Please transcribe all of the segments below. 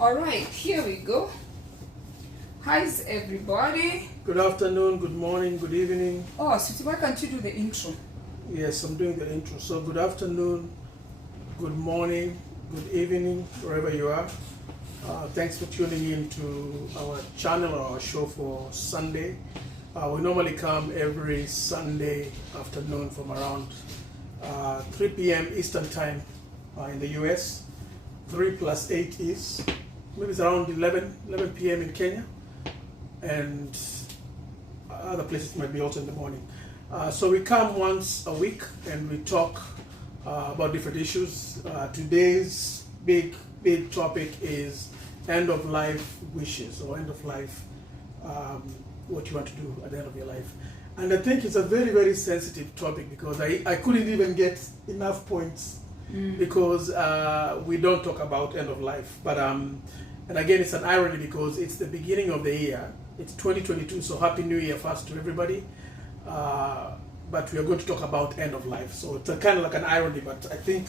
All right, here we go. How's everybody? Good afternoon, good morning, good evening. Oh, sweetie, why can't you do the intro? Yes, I'm doing the intro. So good afternoon, good morning, good evening, wherever you are. Thanks for tuning in to our channel or our show for Sunday. We normally come every Sunday afternoon from around 3 p.m. Eastern Time in the US. 3 plus 8 is, maybe it's around 11 p.m. in Kenya. And other places might be also in the morning. So we come once a week and we talk about different issues. Today's big topic is end of life wishes, or end of life, what you want to do at the end of your life. And I think it's a very sensitive topic because I couldn't even get enough points because we don't talk about end of life. But and again, it's an irony because it's the beginning of the year. It's 2022, so Happy New Year first to everybody. But we are going to talk about end of life. So it's kind of like an irony, but I think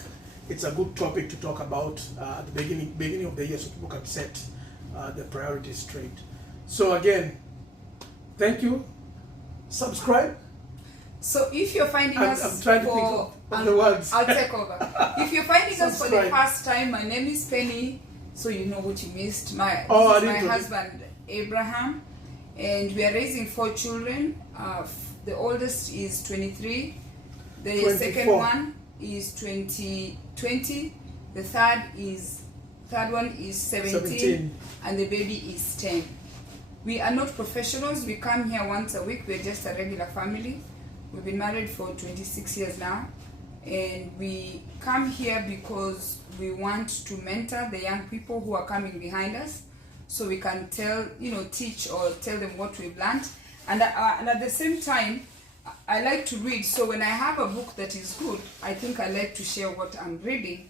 it's a good topic to talk about at the beginning of the year so people can set the priorities straight. So again, thank you. Subscribe. So if you're finding us I'm trying to think of the words. I'll take over. If you're finding us for the Subscribe. first time, my name is Penny, so you know what you missed. My husband, Abraham, and we are raising 4 children. The oldest is 23, the 24. second one is 20, the third one is 17, and the baby is 10. We are not professionals. We come here once a week. We're just a regular family. We've been married for 26 years now, and we come here because we want to mentor the young people who are coming behind us, so we can teach or tell them what we've learned. And at the same time, I like to read. So when I have a book that is good, I think I like to share what I'm reading.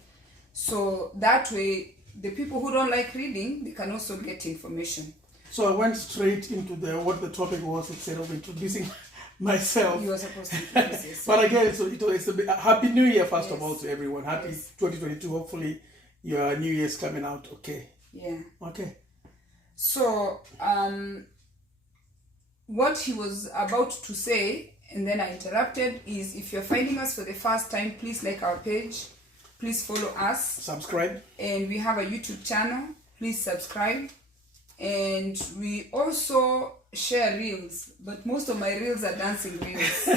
So that way, the people who don't like reading, they can also get information. So I went straight into what the topic was instead of introducing myself. You were supposed to introduce yourself. But again, it's a Happy New Year first of all Yes. to everyone. Happy Yes. 2022. Hopefully your New Year's coming out okay. Yeah. Okay. So what he was about to say, and then I interrupted, is if you're finding us for the first time, please like our page, please follow us, Subscribe. and we have a YouTube channel. Please subscribe. And we also share reels, but most of my reels are dancing reels.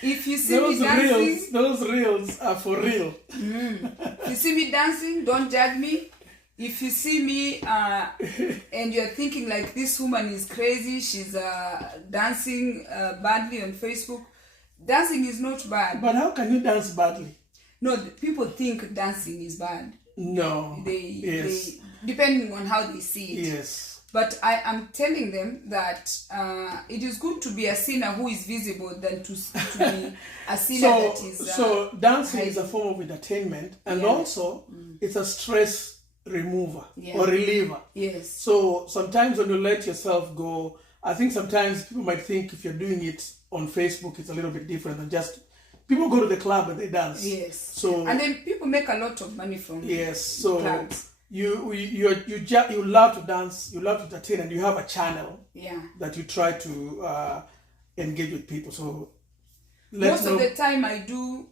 If you see me dancing, those reels are for real. If you see me dancing, don't judge me. If you see me and you're thinking like, this woman is crazy, she's dancing badly on Facebook, dancing is not bad. But how can you dance badly? No, people think dancing is bad. No. They depending on how they see it. Yes. But I am telling them that it is good to be a sinner who is visible than to be a sinner that is... so dancing is a form of entertainment, and also it's a stress remover or reliever. Yes. So sometimes when you let yourself go, I think sometimes people might think if you're doing it on Facebook, it's a little bit different than just... People go to the club and they dance. Yes. So and then people make a lot of money from clubs. You love to dance, you love to entertain, and you have a channel that you try to engage with people. So most of the time I do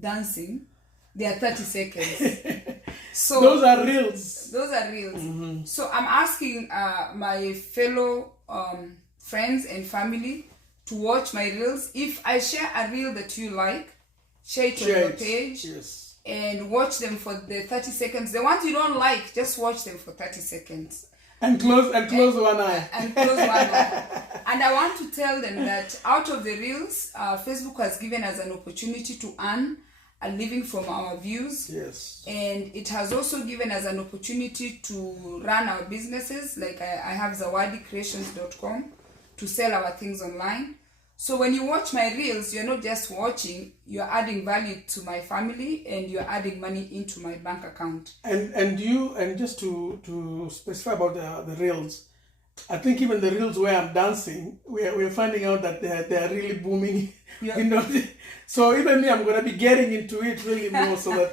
dancing, they are 30 seconds. So those are reels. Mm-hmm. So I'm asking my fellow friends and family to watch my reels. If I share a reel that you like, share it on your page. Yes. And watch them for the 30 seconds. The ones you don't like, just watch them for 30 seconds. And close one eye. And close one eye. And I want to tell them that out of the reels, Facebook has given us an opportunity to earn a living from our views. Yes. And it has also given us an opportunity to run our businesses. Like I have zawadicreations.com to sell our things online. So when you watch my reels, you're not just watching, you're adding value to my family and you're adding money into my bank account. And just to specify about the reels, I think even the reels where I'm dancing, we're finding out that they're really booming. So even me, I'm gonna be getting into it really more so that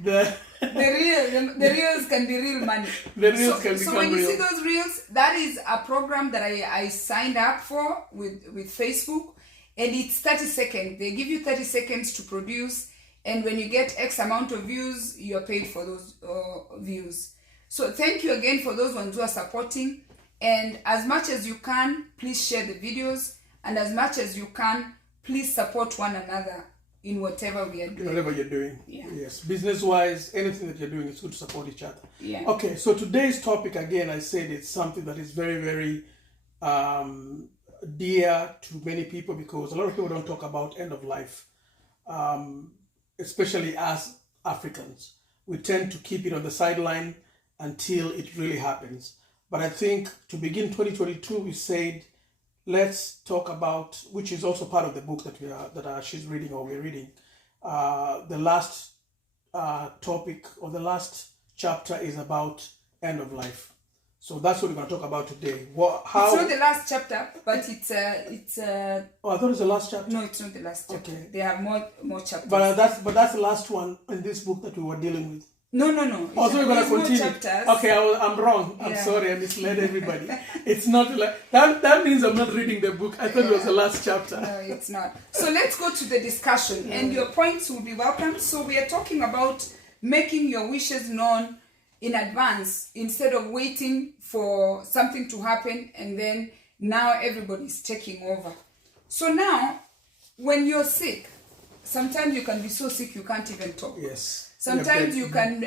the The reels can be real money. The reels can become so when you real. see those reels, that is a program that I signed up for with Facebook, and it's 30 seconds. They give you 30 seconds to produce, and when you get X amount of views, you are paid for those views. So thank you again for those ones who are supporting, and as much as you can, please share the videos, and as much as you can, please support one another in whatever we are doing. Whatever you're doing. Yeah. Yes. Business-wise, anything that you're doing, it's good to support each other. Yeah. Okay, so today's topic, again, I said it's something that is very, very dear to many people, because a lot of people don't talk about end of life, especially as Africans. We tend to keep it on the sideline until it really happens. But I think to begin 2022, we said, let's talk about, which is also part of the book that she's reading, or we're reading. The last topic, or the last chapter, is about end of life. So that's what we're going to talk about today. It's not the last chapter, but it's Oh, I thought it's the last chapter. No, it's not the last chapter. Okay. They have more chapters. But that's the last one in this book that we were dealing with. No. Oh, so we're going to continue. Okay, I'm wrong. I'm Yeah. sorry, I misled everybody. It's not like that means I'm not reading the book. I thought it was the last chapter. No, it's not. So let's go to the discussion, and your points will be welcome. So we are talking about making your wishes known in advance instead of waiting for something to happen and then now everybody's taking over. So now, when you're sick, sometimes you can be so sick you can't even talk. Yes. Sometimes you can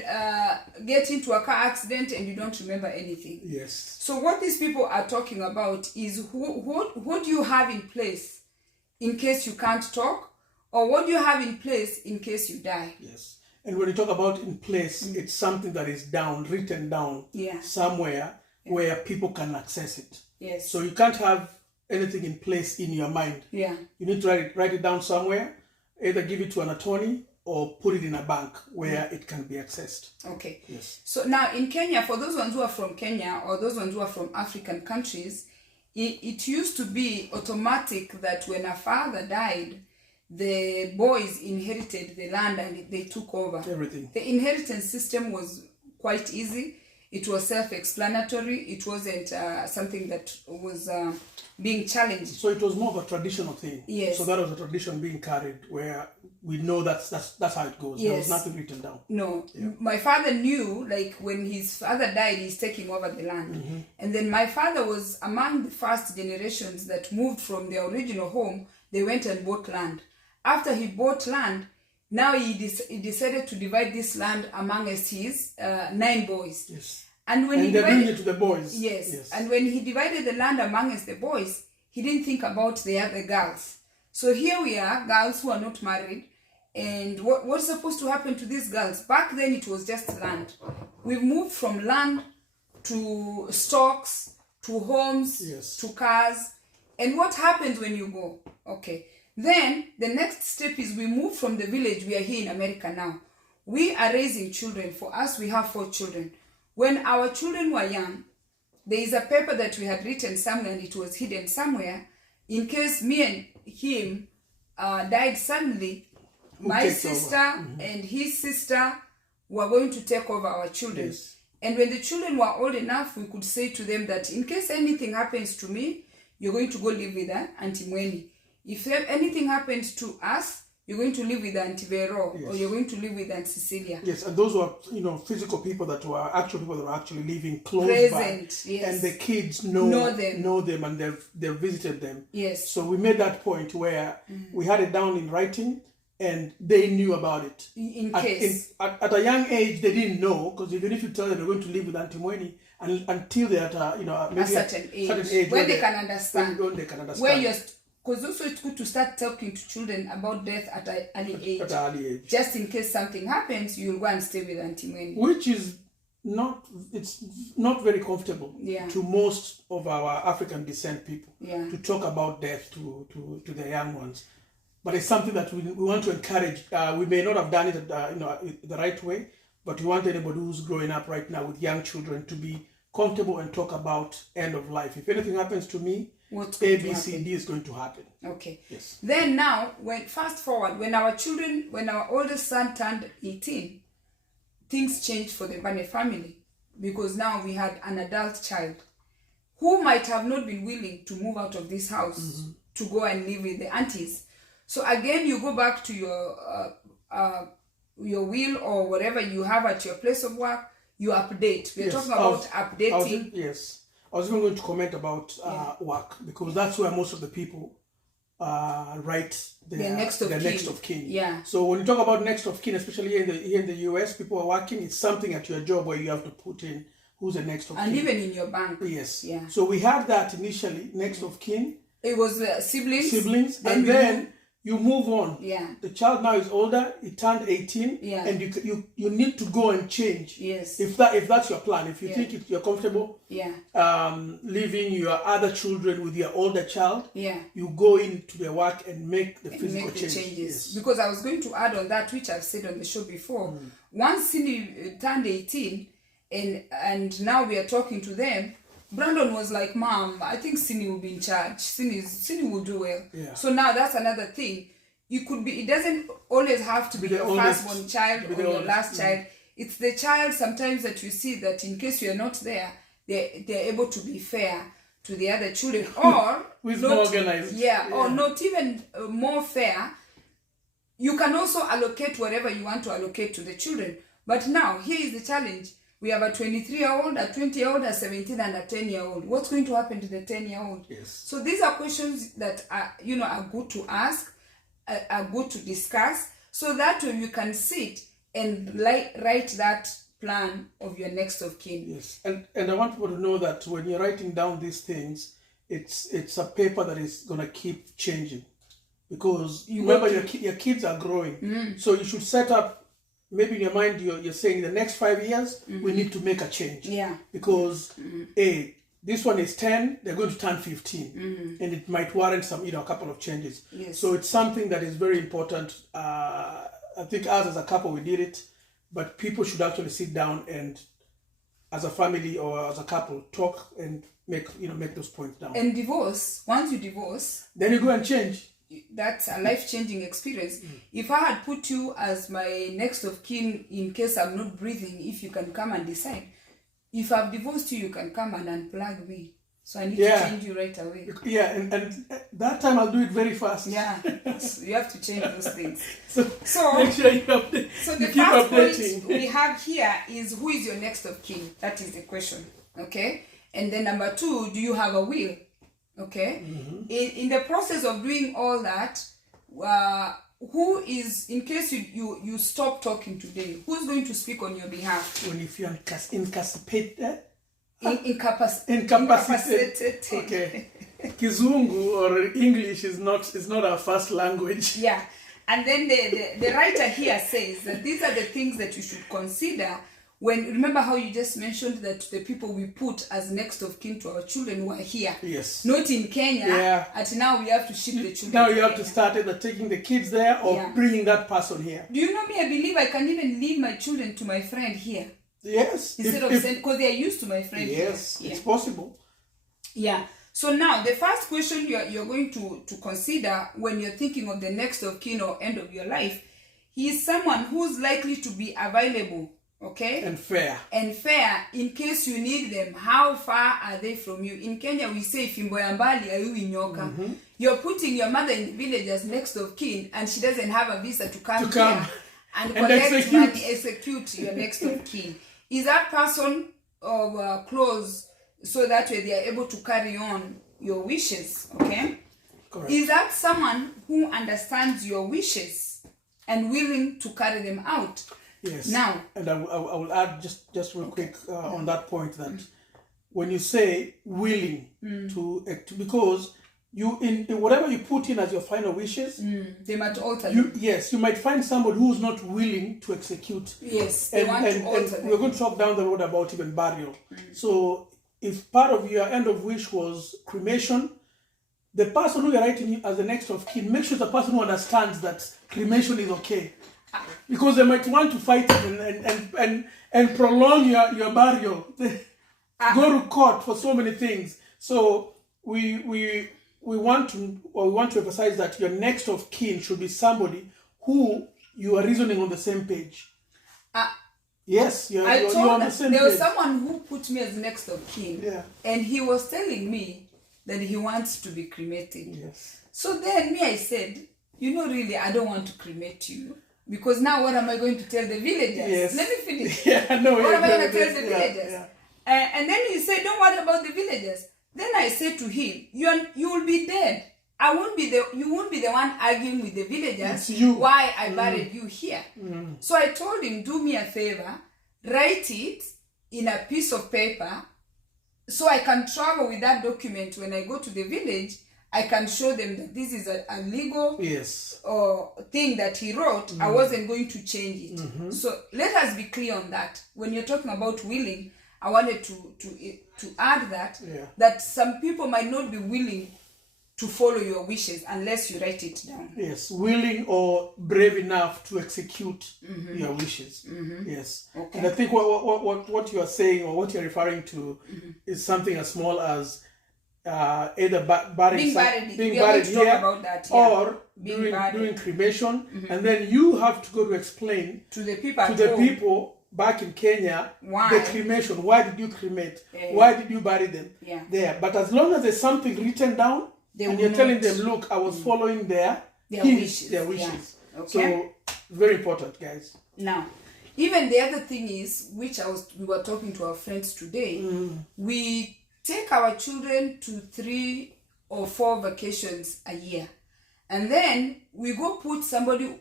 get into a car accident and you don't remember anything. Yes. So what these people are talking about is what do you have in place in case you can't talk, or what do you have in place in case you die? Yes. And when you talk about in place, it's something that is written down somewhere where people can access it. Yes. So you can't have anything in place in your mind. Yeah. You need to write it down somewhere, either give it to an attorney or put it in a bank where it can be accessed. Okay. Yes. So now in Kenya, for those ones who are from Kenya or those ones who are from African countries, it used to be automatic that when a father died, the boys inherited the land and they took over. Everything. The inheritance system was quite easy. It was self-explanatory. It wasn't something that was being challenged. So it was more of a traditional thing. Yes. So that was a tradition being carried where we know that's how it goes. Yes. There was nothing written down. No. Yeah. My father knew, like, when his father died, he's taking over the land. Mm-hmm. And then my father was among the first generations that moved from their original home. They went and bought land. After he bought land, now he decided to divide this land amongst his 9 boys. Yes. And when they're doing it to the boys. Yes. And when he divided the land amongst the boys, he didn't think about the other girls. So here we are, girls who are not married. And what's supposed to happen to these girls? Back then it was just land. We've moved from land to stocks, to homes, Yes. to cars. And what happens when you go? Okay. Then the next step is we move from the village. We are here in America now. We are raising children. For us, we have 4 children. When our children were young, there is a paper that we had written somewhere and it was hidden somewhere. In case me and him died suddenly, my sister and his sister were going to take over our children. Yes. And when the children were old enough, we could say to them that in case anything happens to me, you're going to go live with Auntie Mweni. If anything happens to us, you're going to live with Auntie Vero, or you're going to live with Aunt Cecilia. Yes, and those were, physical people that were actually living close Present, by. yes. And the kids know them and they've visited them. Yes. So we made that point where we had it down in writing and they knew about it. In case. At a young age, they didn't know, because even if you tell them you're going to live with Auntie Mweni, until they're at maybe a certain age when they can understand. When they can understand. Where you're because also it's good to start talking to children about death at an early age. At an early age. Just in case something happens, you'll go and stay with Auntie Mweni. Which is not very comfortable to most of our African descent people to talk about death to the young ones. But it's something that we want to encourage. We may not have done it the right way, but we want anybody who's growing up right now with young children to be comfortable and talk about end of life. If anything happens to me, A, B, C, D is going to happen. Okay. Yes. Then now, fast forward, when our oldest son turned 18, things changed for the Bane family, because now we had an adult child who might have not been willing to move out of this house to go and live with the aunties. So again, you go back to your will or whatever you have at your place of work, you update. We're talking about updating. I was even going to comment about work, because that's where most of the people write their next of kin. Yeah. So when you talk about next of kin, especially here in the US, people are working, it's something at your job where you have to put in who's the next of kin. And even in your bank. Yes. Yeah. So we had that initially, next of kin. It was siblings. And then you move on. Yeah. The child now is older. He turned 18. Yeah. And you need to go and change. Yes. If that's your plan, if you think you're comfortable. Yeah. Leaving your other children with your older child. Yeah. You go into their work and make the physical changes. Yes. Because I was going to add on that, which I've said on the show before. Once Cindy turned 18, and now we are talking to them, Brandon was like, Mom, I think Cindy will be in charge. Cindy will do well. Yeah. So now that's another thing. It doesn't always have to be your firstborn child or your last child. It's the child sometimes that you see that in case you're not there, they're able to be fair to the other children. Or with more organized. Or not even more fair. You can also allocate whatever you want to allocate to the children. But now, here is the challenge. We have a 23-year-old, a 20-year-old, a 17, and a 10-year-old. What's going to happen to the 10-year-old? Yes. So these are questions that are good to ask, are good to discuss, so that way you can sit and write that plan of your next of kin. Yes, and I want people to know that when you're writing down these things, it's a paper that is gonna keep changing, because remember your kids are growing, so you should set up. Maybe in your mind, you're saying in the next 5 years, we need to make a change. Yeah. Because, this one is 10, they're going to turn 15. And it might warrant some, a couple of changes. Yes. So it's something that is very important. I think us as a couple, we did it. But people should actually sit down and, as a family or as a couple, talk and make those points down. And once you divorce, then you go and change. That's a life-changing experience. If I had put you as my next of kin in case I'm not breathing, if you can come and decide. If I've divorced you, you can come and unplug me. So I need to change you right away. Yeah, and that time I'll do it very fast. Yeah, so you have to change those things. So make sure you update. So the first point we have here is, who is your next of kin? That is the question. Okay? And then number 2, do you have a will? Okay, in the process of doing all that, who is, in case you stop talking today, who's going to speak on your behalf? If you're incapacitated. Okay. Kizungu or English is not our first language. Yeah, and then the writer here says that these are the things that you should consider. Remember how you just mentioned that the people we put as next of kin to our children were here. Yes. Not in Kenya. Yeah. At now we have to ship the children. Now you have to start either taking the kids there or bringing that person here. Do you know me? I believe I can even leave my children to my friend here. Yes. Instead of saying, because they are used to my friend here. Yes, it's possible. Yeah. So now the first question you're going to consider when you're thinking of the next of kin or end of your life, he is someone who's likely to be available. Okay? And fair in case you need them. How far are they from you? In Kenya we say fimbo ya mbali ayui nyoka. You're putting your mother in the village as next of kin, and she doesn't have a visa to come here and collect money, execute your next of kin. Is that person of close, so that way they are able to carry on your wishes? Okay? Correct. Is that someone who understands your wishes and willing to carry them out? Yes. Now, and I will add just real quick on that point that when you say willing to act, because you in whatever you put in as your final wishes, they might alter you might find somebody who's not willing to execute. Yes, they want to alter them. We're going to talk down the road about even burial. So if part of your end of wish was cremation, the person who you're writing as the next of kin, make sure the person who understands that cremation is okay. Because they might want to fight it and prolong your burial. Go to court for so many things. So we want to emphasize that your next of kin should be somebody who you are reasoning on the same page. Yes, you're told on the same there was page. someone who put me as next of kin, Yeah. and he was telling me that he wants to be cremated. Yes. So then I said, really, I don't want to cremate you, because now what am I going to tell the villagers? Yes. Let me finish. Yeah, no. What am I going to tell the Yeah, villagers? yeah. And then he said, don't worry about the villagers. Then I said to him, you will be dead. You won't be the one arguing with the villagers why I buried you here. So I told him, do me a favor, write it in a piece of paper so I can travel with that document. When I go to the village, I can show them that this is a legal thing that he wrote. I wasn't going to change it. So let us be clear on that. When you're talking about willing, I wanted to add that some people might not be willing to follow your wishes unless you write it down. Yes, willing or brave enough to execute your wishes. Yes. Okay. And I think what you are saying, or what you're referring to, is something as small as either being buried here, or doing cremation, and then you have to go to explain to the people back in Kenya the cremation. Why did you cremate? Why did you bury them there? But as long as there's something written down, and you're telling them, look, I was following their wishes. Yeah. Okay. So very important, guys. Now, even the other thing is, which we were talking to our friends today, we take our children to 3 or 4 vacations a year, and then we go put somebody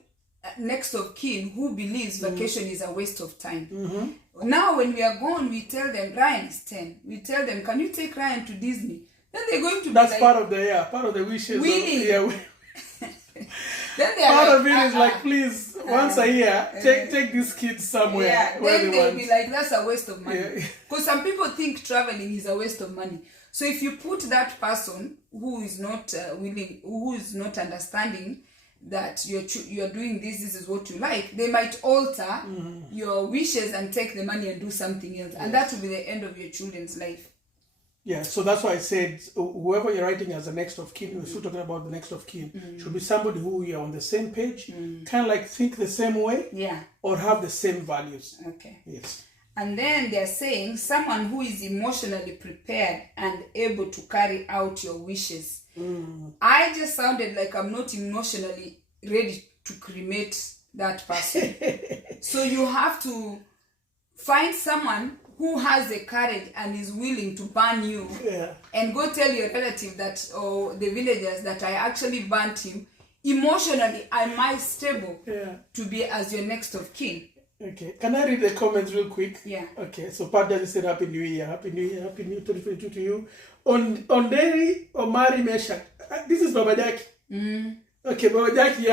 next of kin who believes vacation is a waste of time. Now when we are gone, we tell them, Ryan is 10. We tell them, can you take Ryan to Disney? Then they're going to That's part of the wishes. Then part of it is like, please, once a year, take these kids somewhere. Yeah, then they'll be like, that's a waste of money. Because some people think traveling is a waste of money. So if you put that person who is not willing, who is not understanding that you're doing this is what you like, they might alter your wishes and take the money and do something else. And that will be the end of your children's life. Yeah, so that's why I said whoever you're writing as the next of kin, we're still talking about the next of kin, should be somebody who you're on the same page, kind of like think the same way, or have the same values. Okay. Yes. And then they're saying someone who is emotionally prepared and able to carry out your wishes. I just sounded like I'm not emotionally ready to cremate that person. So you have to find someone who has the courage and is willing to burn you, and go tell your relative that, or the villagers, that I actually burnt him. Emotionally, am I stable to be as your next of kin? Okay, can I read the comments real quick? Yeah. Okay, so Pat just said Happy New Year, Happy New Year, Happy New Year 2022 to you. On Dairy Omari Meshak, this is Baba Jackie. Okay, Baba Jackie,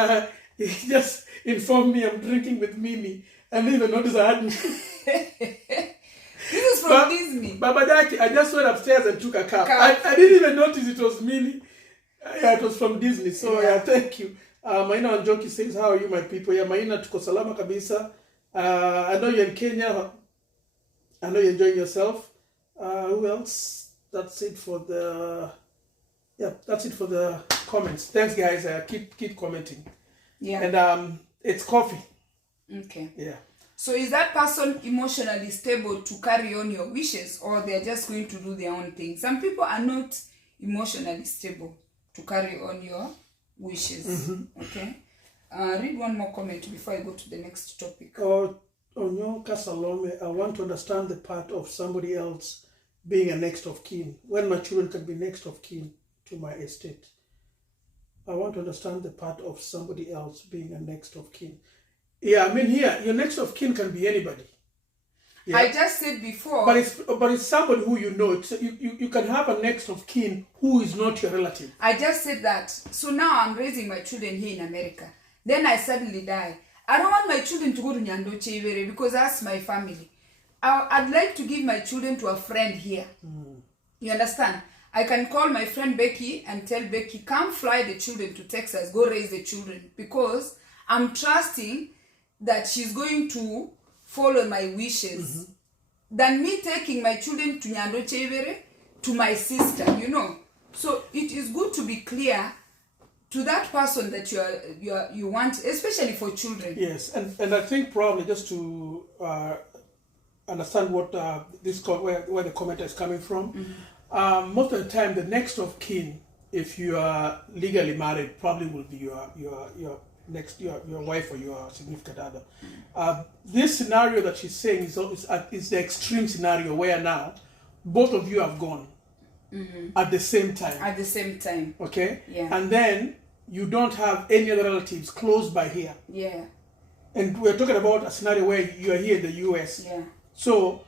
he just informed me I'm drinking with Mimi, and even noticed I hadn't. This is from Disney. Baba Jackie, I just went upstairs and took a cup. I didn't even notice it was Mimi. It was from Disney. So thank you. Maina Wanjoki says, how are you, my people? Maina tuko salama kabisa. I know you're in Kenya. I know you're enjoying yourself. Who else? That's it for the comments. Thanks, guys. Keep commenting. Yeah. And it's coffee. Okay. Yeah. So is that person emotionally stable to carry on your wishes, or they're just going to do their own thing? Some people are not emotionally stable to carry on your wishes. Okay. Read one more comment before I go to the next topic. Onyoka Salome, I want to understand the part of somebody else being a next of kin. When my children can be next of kin to my estate. I want to understand the part of somebody else being a next of kin. Yeah, I mean, here, your next of kin can be anybody. Yeah. I just said before. But it's somebody who you know. You can have a next of kin who is not your relative. I just said that. So now I'm raising my children here in America. Then I suddenly die. I don't want my children to go to Nyandoche Ivere because that's my family. I'd like to give my children to a friend here. You understand? I can call my friend Becky and tell Becky, come fly the children to Texas, go raise the children. Because I'm trusting that she's going to follow my wishes than me taking my children to Nyandoche Ivere, to my sister, you know. So it is good to be clear to that person that you want, especially for children. Yes, and I think probably just to understand what where the commenter is coming from. Mm-hmm. Most of the time, the next of kin, if you are legally married, probably will be your wife or your significant other. This scenario that she's saying is the extreme scenario where now both of you have gone at the same time. At the same time. Okay? Yeah. And then you don't have any other relatives close by here. Yeah. And we're talking about a scenario where you are here in the US. Yeah. So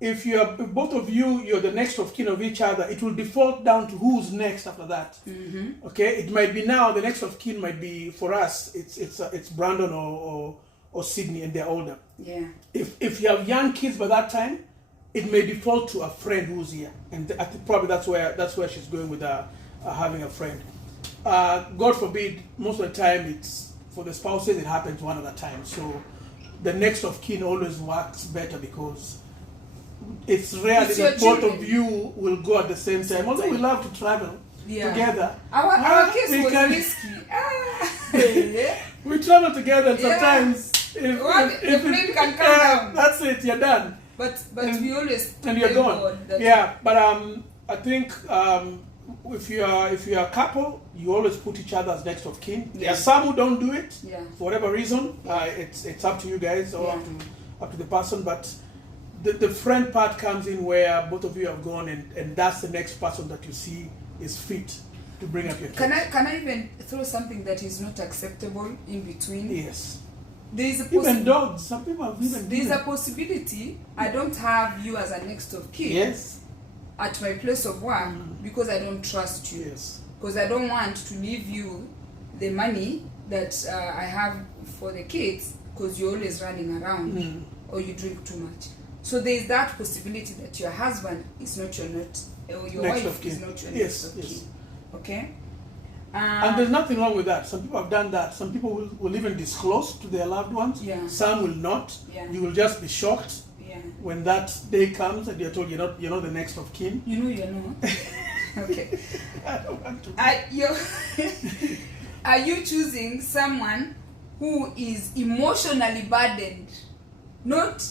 if both of you're the next of kin of each other, it will default down to who's next after that. Mm-hmm. Okay? It might be now the next of kin might be, for us, it's Brandon or Sydney, and they're older. Yeah. If you have young kids by that time, it may default to a friend who's here, and I think probably that's where she's going with having a friend. God forbid, most of the time it's for the spouses, it happens one at a time. So the next of kin always works better because it's rarely that both of you will go at the same time. Although we love to travel together. Our case was risky. We travel together, and sometimes if the plane can come down. That's it, you're done. But we always and you're gone. But I think if you are a couple, you always put each other as next of kin. There are some who don't do it for whatever reason. It's up to you guys or up to the person. But the friend part comes in where both of you have gone, and that's the next person that you see is fit to bring up your kids. Can I even throw something that is not acceptable in between? Yes. There is even dogs. Some people have even. There is a possibility I don't have you as a next of kin. Yes. At my place of work because I don't trust you. Yes. Because I don't want to leave you the money that I have for the kids because you're always running around or you drink too much. So there is that possibility that your husband is not or your next wife is not your next of kin. Okay. And there's nothing wrong with that. Some people have done that. Some people will even disclose to their loved ones. Yeah. Some will not. Yeah. You will just be shocked when that day comes and you're told you're not the next of kin. You know you're not. Okay. I don't want to. Are you choosing someone who is emotionally burdened, not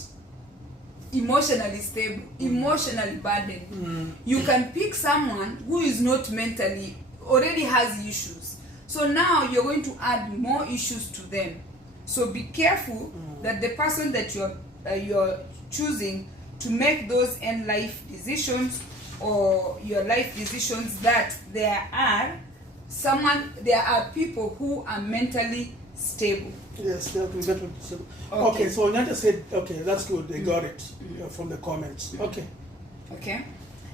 emotionally stable, emotionally burdened? You can pick someone who is not mentally, already has issues. So now you're going to add more issues to them. So be careful that the person that you're choosing to make those end life decisions or your life decisions, that there are people who are mentally stable. Yes, they'll be mentally stable. Okay, so Nata said, okay, that's good. They got it from the comments. Okay.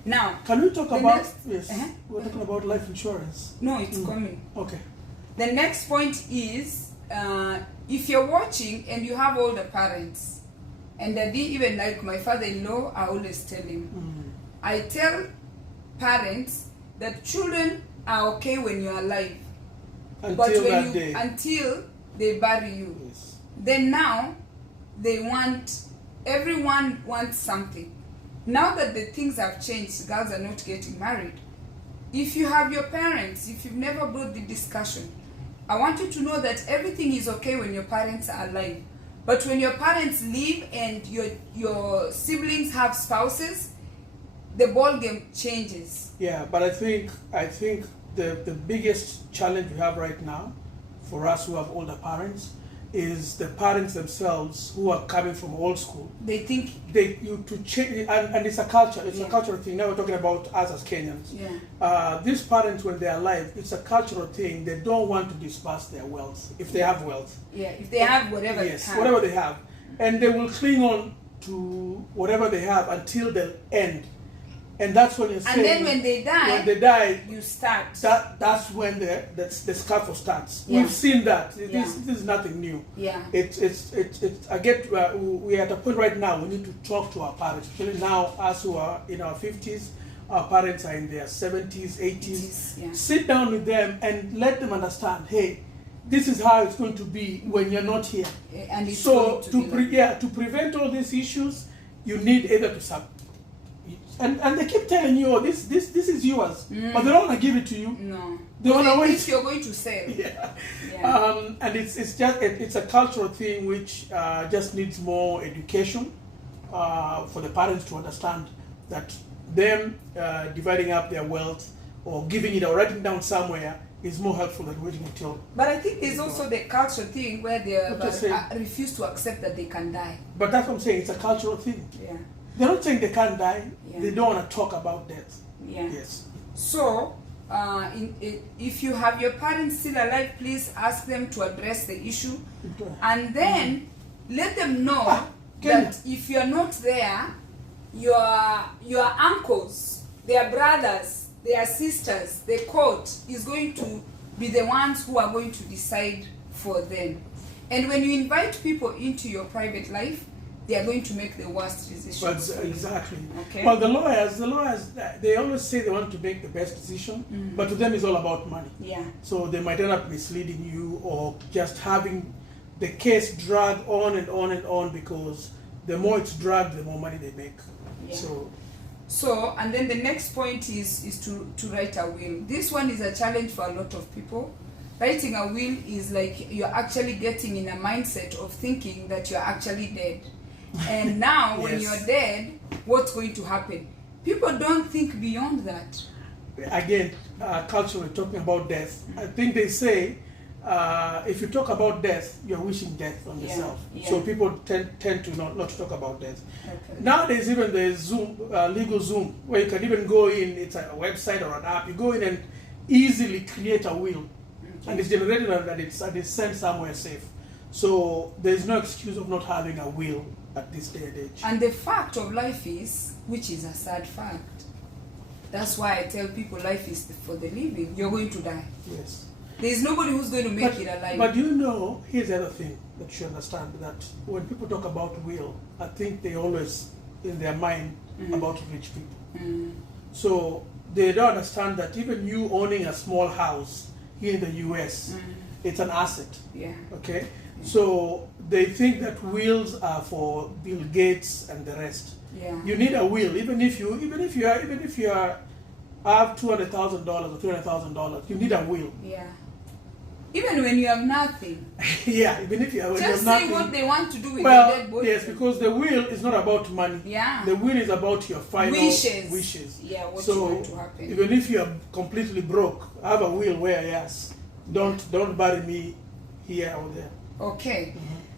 Now, can we talk about we're talking about life insurance. No, it's coming. Okay. The next point is if you're watching and you have older parents, and even like my father-in-law, I always tell him, I tell parents that children are okay when you're alive, until they bury you. Yes. Then now everyone wants something. Now that the things have changed, girls are not getting married. If you have your parents, if you've never brought the discussion, I want you to know that everything is okay when your parents are alive. But when your parents leave and your siblings have spouses, the ball game changes. Yeah, but I think the biggest challenge we have right now for us who have older parents is the parents themselves who are coming from old school. They think to change, and it's a culture. It's a cultural thing. Now we're talking about us as Kenyans. Yeah. These parents, when they're alive, it's a cultural thing. They don't want to disperse their wealth if they have wealth. Yeah, if they have whatever. Yes, whatever they have, and they will cling on to whatever they have until the end. And that's when you're saying. And then when they die, you start. That's when the scuffle starts. Yeah. We've seen that. This is nothing new. Yeah. We're at a point right now. We need to talk to our parents, especially now us who are in our 50s. Our parents are in their 70s, 80s. Yeah. Sit down with them and let them understand. Hey, this is how it's going to be when you're not here. And it's so to prevent all these issues, you need either to and they keep telling you, oh, this is yours, but they don't want to give it to you. No, they want to wait. If you're going to sell. Yeah. And it's a cultural thing which just needs more education for the parents to understand that them dividing up their wealth or giving it or writing down somewhere is more helpful than waiting until. But I think there's also the cultural thing where they refuse to accept that they can die. But that's what I'm saying. It's a cultural thing. Yeah. They're not saying they can't die. Yeah. They don't want to talk about death. Yeah. Yes. So, if you have your parents still alive, please ask them to address the issue, and then let them know that if you're not there, your uncles, their brothers, their sisters, the court is going to be the ones who are going to decide for them. And when you invite people into your private life, they are going to make the worst decisions. Exactly. Okay. Well, the lawyers, they always say they want to make the best decision, but to them it's all about money. Yeah. So they might end up misleading you or just having the case drag on and on and on, because the more it's dragged, the more money they make. Yeah. So, and then the next point is to write a will. This one is a challenge for a lot of people. Writing a will is like you're actually getting in a mindset of thinking that you're actually dead. And now when you're dead, what's going to happen? People don't think beyond that. Again, culturally talking about death, I think they say if you talk about death, you're wishing death on yourself. Yeah. So people tend to not to talk about death. Okay. Nowadays, even the Zoom, legal Zoom, where you can even go in, it's a website or an app, you go in and easily create a will. And it's generated and it's sent somewhere safe. So there's no excuse of not having a will at this day and age. And the fact of life is, which is a sad fact, that's why I tell people life is for the living. You're going to die. Yes. There's nobody who's going to make it alive. But you know, here's the other thing that you understand, that when people talk about will, I think they always, in their mind, about rich people. So they don't understand that even you owning a small house here in the US, it's an asset. Yeah. Okay? So they think that wills are for Bill Gates and the rest. Yeah. You need a will, even if you have $200,000 or $300,000, you need a will. Yeah. Even when you have nothing. Yeah, even if you have Just nothing. say what they want to do with their dead body. Yes, because the will is not about money. Yeah. The will is about your final wishes. Yeah, what you want to happen. Even if you are completely broke, I have a will where yes, don't bury me here or there. Okay.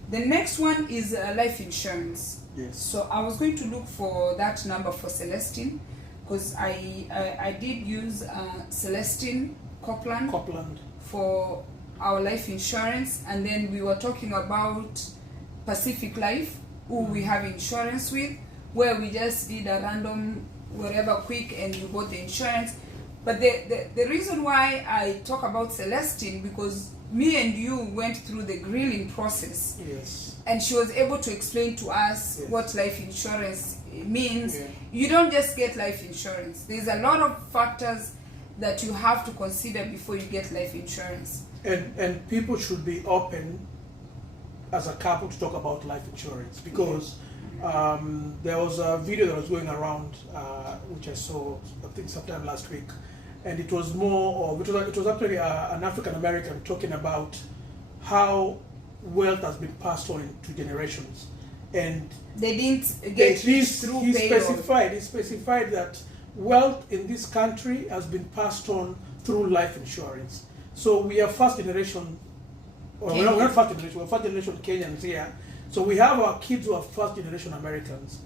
The next one is life insurance. Yes. So I was going to look for that number for Celestine, because I did use Celestine Copeland for our life insurance, and then we were talking about Pacific Life, who we have insurance with, where we just did a random whatever quick and you bought the insurance. But the reason why I talk about Celestine, because me and you went through the grilling process. Yes. And she was able to explain to us what life insurance means. Yeah. You don't just get life insurance. There's a lot of factors that you have to consider before you get life insurance. And people should be open as a couple to talk about life insurance, because there was a video that was going around which I saw I think sometime last week, and it was it was actually an African American talking about how wealth has been passed on to generations, and they didn't get rich through payroll. He specified that wealth in this country has been passed on through life insurance. So we are first generation, or we're not first generation, we're first generation Kenyans here. So we have our kids who are first generation Americans.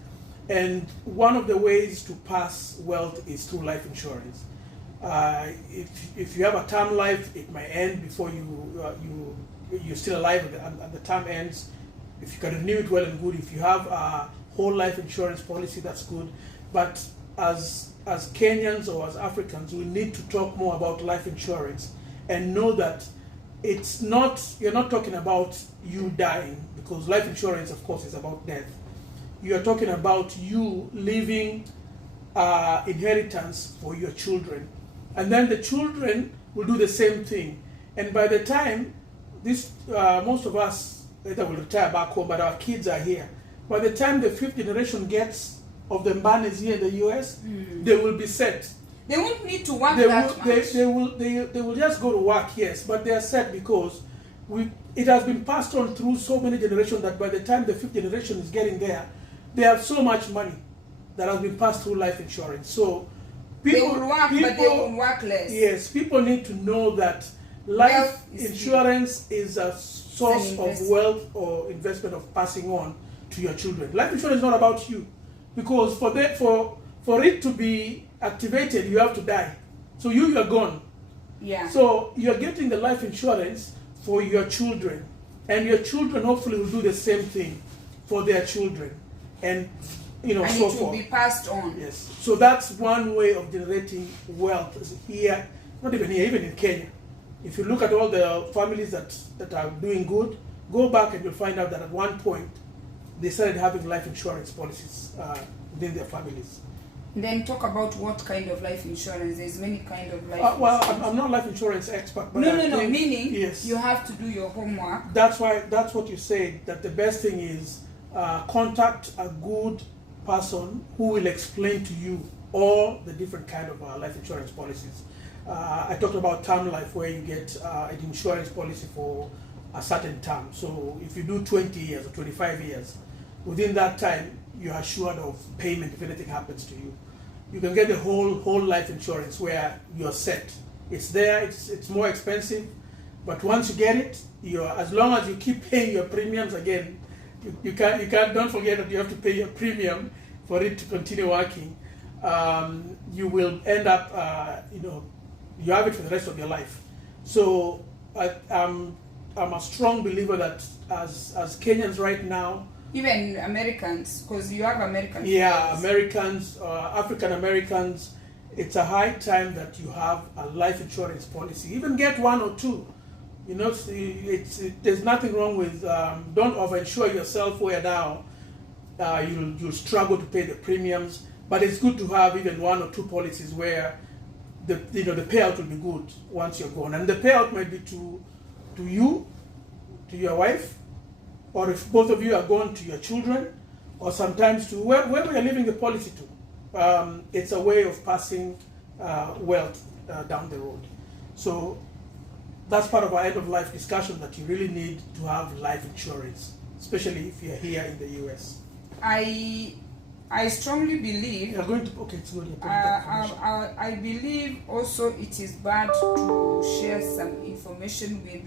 And one of the ways to pass wealth is through life insurance. If you have a term life, it might end before you're still alive and the term ends. If you can renew it, well and good. If you have a whole life insurance policy, that's good. But as Kenyans or as Africans, we need to talk more about life insurance and know that you're not talking about you dying, because life insurance, of course, is about death. You are talking about you leaving inheritance for your children. And then the children will do the same thing. And by the time most of us either will retire back home, but our kids are here. By the time the fifth generation gets of the Mbanis here in the US, they will be set. They won't need to work that much. They will just go to work, yes, but they are set because it has been passed on through so many generations that by the time the fifth generation is getting there, they have so much money that has been passed through life insurance. So people, they will work, but they will work less. Yes, people need to know that life insurance is a source of wealth or investment of passing on to your children. Life insurance is not about you, because for it to be activated, you have to die. So you are gone. Yeah. So you're getting the life insurance for your children, and your children hopefully will do the same thing for their children, and and so it will forth. be passed on. Yes. So that's one way of generating wealth here, not even here, even in Kenya. If you look at all the families that are doing good, go back and you'll find out that at one point they started having life insurance policies within their families. Then talk about what kind of life insurance. There's many kind of life insurance. Well, I'm not a life insurance expert, but no. Meaning, yes, you have to do your homework. That's what you said. That the best thing is contact a good person who will explain to you all the different kind of life insurance policies. I talked about term life, where you get an insurance policy for a certain term. So if you do 20 years or 25 years, within that time, you're assured of payment if anything happens to you. You can get the whole life insurance where you're set. It's there, it's more expensive, but once you get it, as long as you keep paying your premiums again, you can't don't forget that you have to pay your premium for it to continue working. You will end up you have it for the rest of your life. So I'm a strong believer that as Kenyans right now, even Americans, because you have Americans. Yeah, friends. Americans, African Americans, it's a high time that you have a life insurance policy. Even get one or two. There's nothing wrong with, don't over-insure yourself where now you'll struggle to pay the premiums. But it's good to have even one or two policies where the payout will be good once you're gone. And the payout might be to you, to your wife, or if both of you are gone, to your children, or sometimes to where we are leaving the policy to. It's a way of passing wealth down the road. So that's part of our end of life discussion, that you really need to have life insurance, especially if you're here in the US. I strongly believe. You're going to it's good. I believe also it is bad to share some information with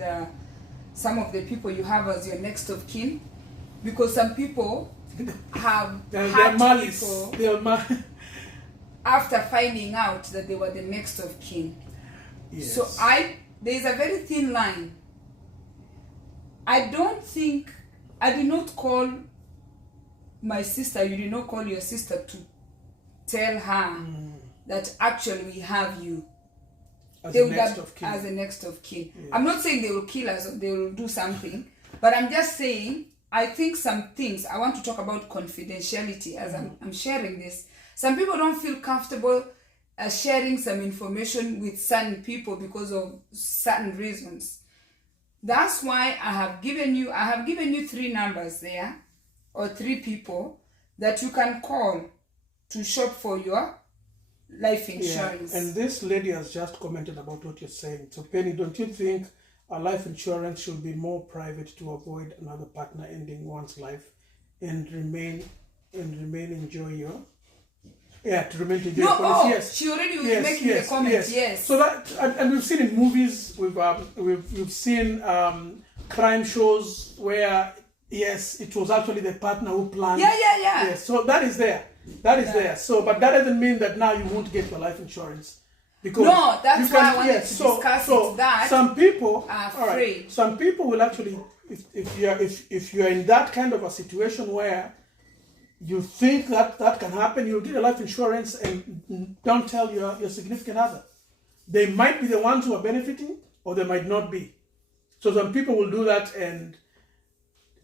some of the people you have as your next of kin, because some people have had people after finding out that they were the next of kin. Yes. So there's a very thin line. I did not call my sister, you did not call your sister to tell her that actually we have you as a next of kin. Yes. I'm not saying they will kill us or they will do something, but I'm just saying I think some things, I want to talk about confidentiality as I'm sharing this. Some people don't feel comfortable sharing some information with certain people because of certain reasons. That's why I have given you 3 numbers there, or 3 people that you can call to shop for your life insurance. Yeah. And this lady has just commented about what you're saying. So Penny, don't you think a life insurance should be more private to avoid another partner ending one's life and remain enjoy your policy? Yes. She already was making the comment. Yes. So that, and we've seen in movies, we've seen crime shows where it was actually the partner who planned. Yeah. Yes. So that is there. There. So, but that doesn't mean that now you won't get your life insurance. Because no, that's why I wanted to discuss it. That some people are afraid. Some people will actually, if you're in that kind of a situation where you think that can happen, you'll get a life insurance and don't tell your significant other. They might be the ones who are benefiting, or they might not be. So some people will do that, and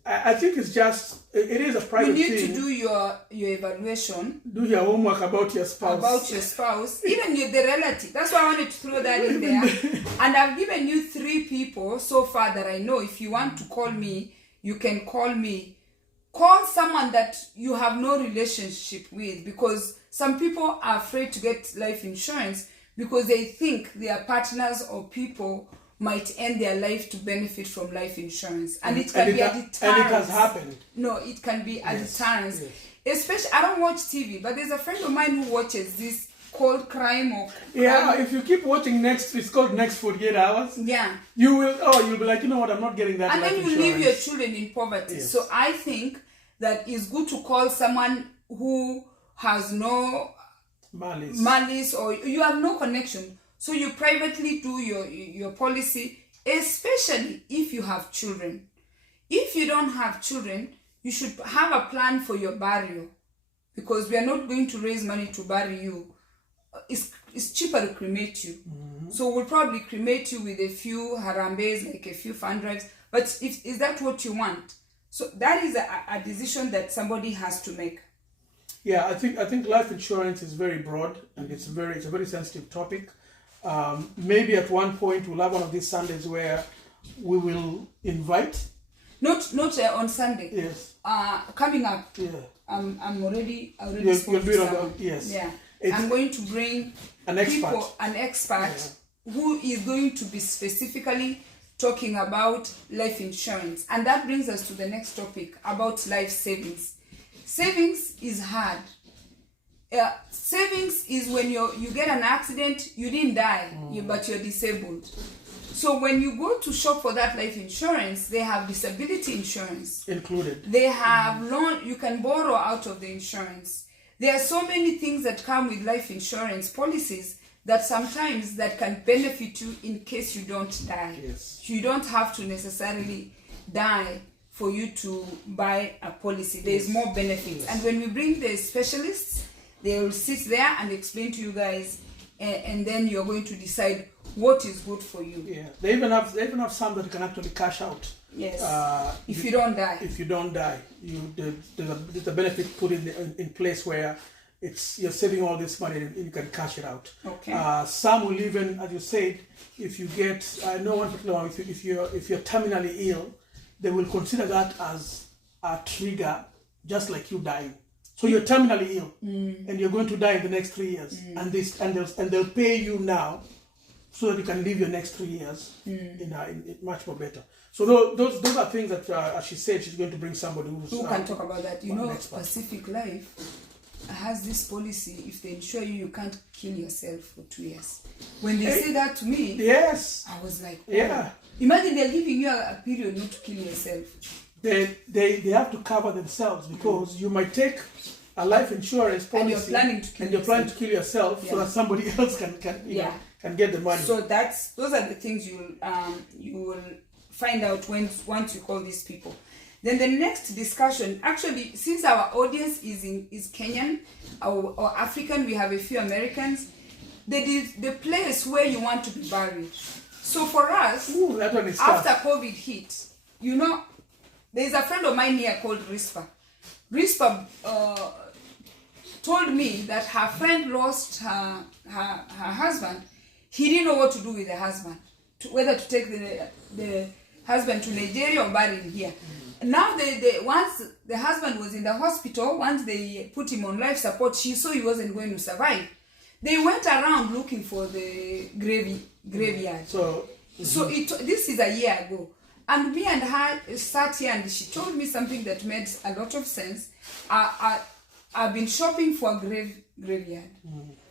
I think it is a private thing. You need to do your evaluation. Do your homework about your spouse. Even the relative. That's why I wanted to throw that in there. And I've given you 3 people so far that I know. If you want to call me, you can call me. Call someone that you have no relationship with, because some people are afraid to get life insurance because they think their partners or people might end their life to benefit from life insurance. And it can be a deterrent. And it has happened. No, it can be a deterrence. Yes. Especially, I don't watch TV, but there's a friend of mine who watches this called Crime or Yeah, if you keep watching it's called Next 48 Hours. Yeah. You'll be like, you know what, I'm not getting that. And then you leave your children in poverty. Yes. So I think that it's good to call someone who has no malice or you have no connection. So you privately do your policy, especially if you have children. If you don't have children, you should have a plan for your burial, because we are not going to raise money to bury you. It's cheaper to cremate you. Mm-hmm. So we'll probably cremate you with a few harambes, like a few fund drives. But is that what you want? So that is a decision that somebody has to make. Yeah, I think life insurance is very broad, and it's a very sensitive topic. Maybe at one point we'll have one of these Sundays where we will invite. Not on Sunday. Yes. Coming up. Yeah. I'm already you'll be on yes. Yeah. I'm going to bring an expert who is going to be specifically talking about life insurance. And that brings us to the next topic about life savings. Savings is hard. Savings is when you get an accident, you didn't die, but you're disabled. So when you go to shop for that life insurance, they have disability insurance included. They have loan, you can borrow out of the insurance. There are so many things that come with life insurance policies that sometimes that can benefit you in case you don't die. Yes. You don't have to necessarily die for you to buy a policy. There's more benefits. Yes. And when we bring the specialists, they will sit there and explain to you guys, and then you're going to decide what is good for you. Yeah, they even have some that you can actually cash out. Yes. If you don't die. If you don't die, there's a benefit put in place where you're saving all this money and you can cash it out. Okay. Some will even, as you said, if you get, I know one particular one, if you're terminally ill, they will consider that as a trigger, just like you dying. So you're terminally ill, and you're going to die in the next 3 years, and they'll pay you now, so that you can live your next 3 years in much more better. So those are things that, as she said, she's going to bring somebody who can talk about that. You know, Pacific Life has this policy: if they insure you, you can't kill yourself for 2 years. When they say that to me, yes, I was like, oh. Yeah. Imagine they're giving you a period not to kill yourself. They have to cover themselves, because you might take a life insurance policy and you're planning to kill yourself. So that somebody else can get the money. So those are the things you will find out once you call these people. Then the next discussion, actually, since our audience is Kenyan or African, we have a few Americans. The place where you want to be buried. So for us, that one is after tough. COVID hit, there's a friend of mine here called Rispa. Rispa told me that her friend lost her husband. He didn't know what to do with the husband, whether to take the husband to Nigeria or bury him here. Now, once the husband was in the hospital, once they put him on life support, she saw he wasn't going to survive. They went around looking for the graveyard. So this is a year ago. And me and her sat here, and she told me something that made a lot of sense. I've been shopping for a graveyard.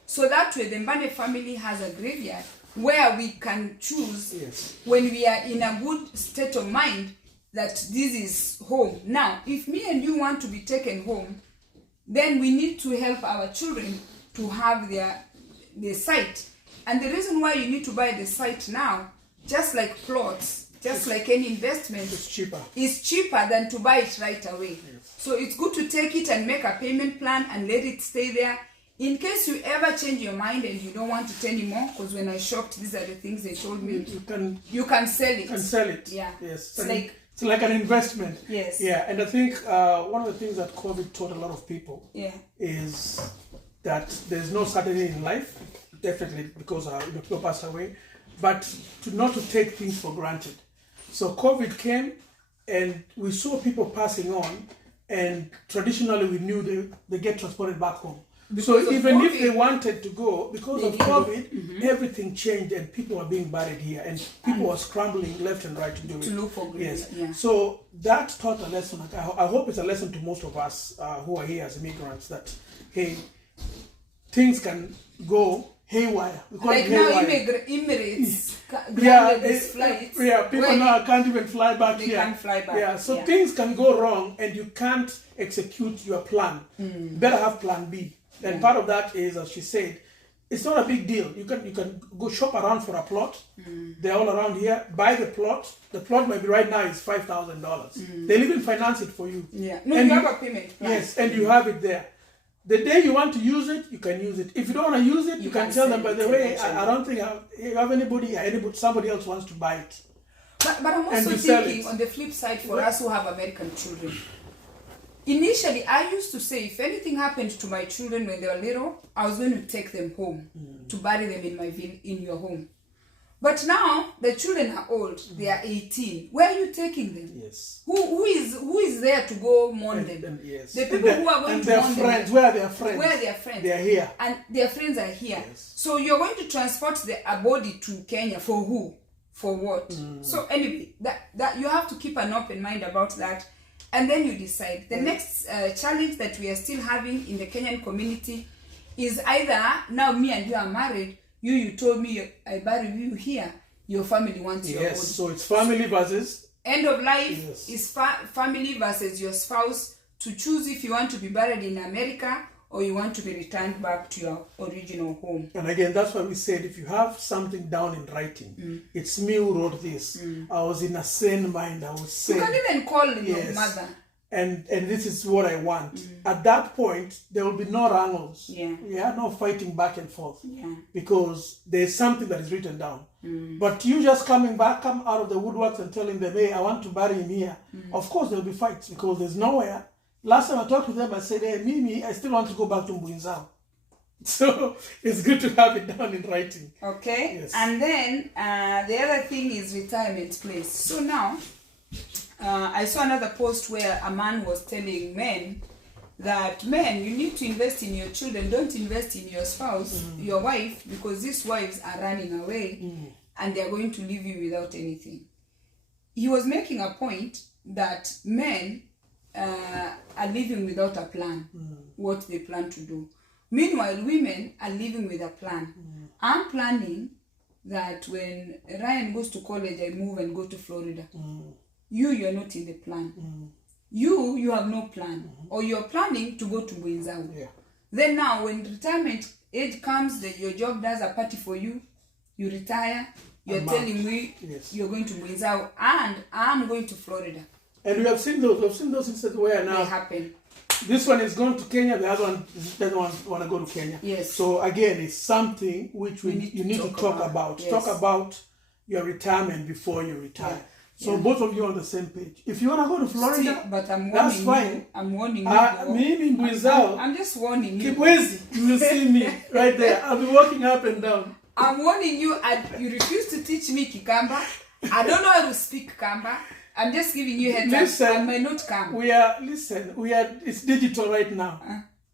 So that way the Mbane family has a graveyard where we can choose when we are in a good state of mind that this is home. Now, if me and you want to be taken home, then we need to help our children to have their site. And the reason why you need to buy the site now, just like plots, just like any investment, it's cheaper than to buy it right away. Yes. So it's good to take it and make a payment plan and let it stay there. In case you ever change your mind and you don't want it anymore, because when I shopped, these are the things they told me. You can sell it. Can sell it. Yeah. Yes. It's like an investment. Yes. Yeah. And I think one of the things that COVID taught a lot of people is that there's no certainty in life, definitely because people pass away, but not to take things for granted. So COVID came and we saw people passing on, and traditionally we knew they get transported back home. So Because of even if COVID, they wanted to go, because they of didn't. COVID, everything changed and people were being buried here and people were scrambling left and right to do it. to look for green. Yes. Yeah. So that taught a lesson. I hope it's a lesson to most of us who are here as immigrants that, hey, things can go haywire. We call Like it now, haywire. Emirates Yeah, grounded these flights. people where now can't even fly back they here. can't fly back. Yeah, so Yeah. things can go wrong and you can't execute your plan. Better have plan B. And part of that is, as she said, it's not a big deal. You can go shop around for a plot. They're all around here. Buy the plot. The plot maybe right now is $5,000. They'll even finance it for you. Yeah. No, And you have a payment plan. Yes, and you have it there. The day you want to use it, you can use it. If you don't want to use it, you can tell them, by the way, I don't think you have anybody, somebody else wants to buy it. But I'm also you sell thinking it. on the flip side for us who have American children. Initially, I used to say if anything happened to my children when they were little, I was going to take them home to bury them in your home. But now the children are old; they are 18. Where are you taking them? Yes. Who is there to go mourn them? Yes. The people who are going and to their mourn friends, them. where are their friends? Where are their friends? They are here. And their friends are here. Yes. So you're going to transport a body to Kenya for who? For what? So anyway, that you have to keep an open mind about that, and then you decide. The next challenge that we are still having in the Kenyan community is either now me and you are married. You told me I bury you here. Your family wants your body. Yes. So it's family versus End of life Yes. is family versus your spouse to choose if you want to be buried in America or you want to be returned back to your original home. And again, that's why we said if you have something down in writing, it's me who wrote this. I was in a sane mind. I was You saying, can even call your Yes. mother. and this is what I want. At that point, there will be no wrangles. Yeah. No fighting back and forth. Yeah. Because there's something that is written down. But you just come out of the woodworks and telling them, hey, I want to bury him here. Of course, there'll be fights because there's nowhere. Last time I talked to them, I said, hey, Mimi, I still want to go back to Mbuinzao. So it's good to have it down in writing. Okay. Yes. And then the other thing is retirement place. So now, I saw another post where a man was telling men that, men, you need to invest in your children. Don't invest in your spouse, your wife, because these wives are running away and they're going to leave you without anything. He was making a point that men are living without a plan, what they plan to do. Meanwhile, women are living with a plan. I'm planning that when Ryan goes to college, I move and go to Florida. You're not in the plan. You have no plan. Or you're planning to go to Mbuinzao. Yeah. Then now, when retirement age comes, your job does a party for you, you retire, you're telling me you're going to Mbuinzao, and I'm going to Florida. And we have seen those. We've seen those instances where now They happen. this one is going to Kenya, the other one doesn't want to go to Kenya. Yes. So again, it's something which you need to talk about. Yes. Talk about your retirement before you retire. Yeah. So both of you are on the same page. If you want to go to Florida, Still, but I'm warning that's fine. you. I'm warning you. Mimi Mbuinzao, I'm just warning you. Kibwezi, you will see me right there. I'll be walking up and down. I'm warning you. You refuse to teach me Kikamba. I don't know how to speak Kamba. I'm just giving you heads up. I may not come. It's digital right now.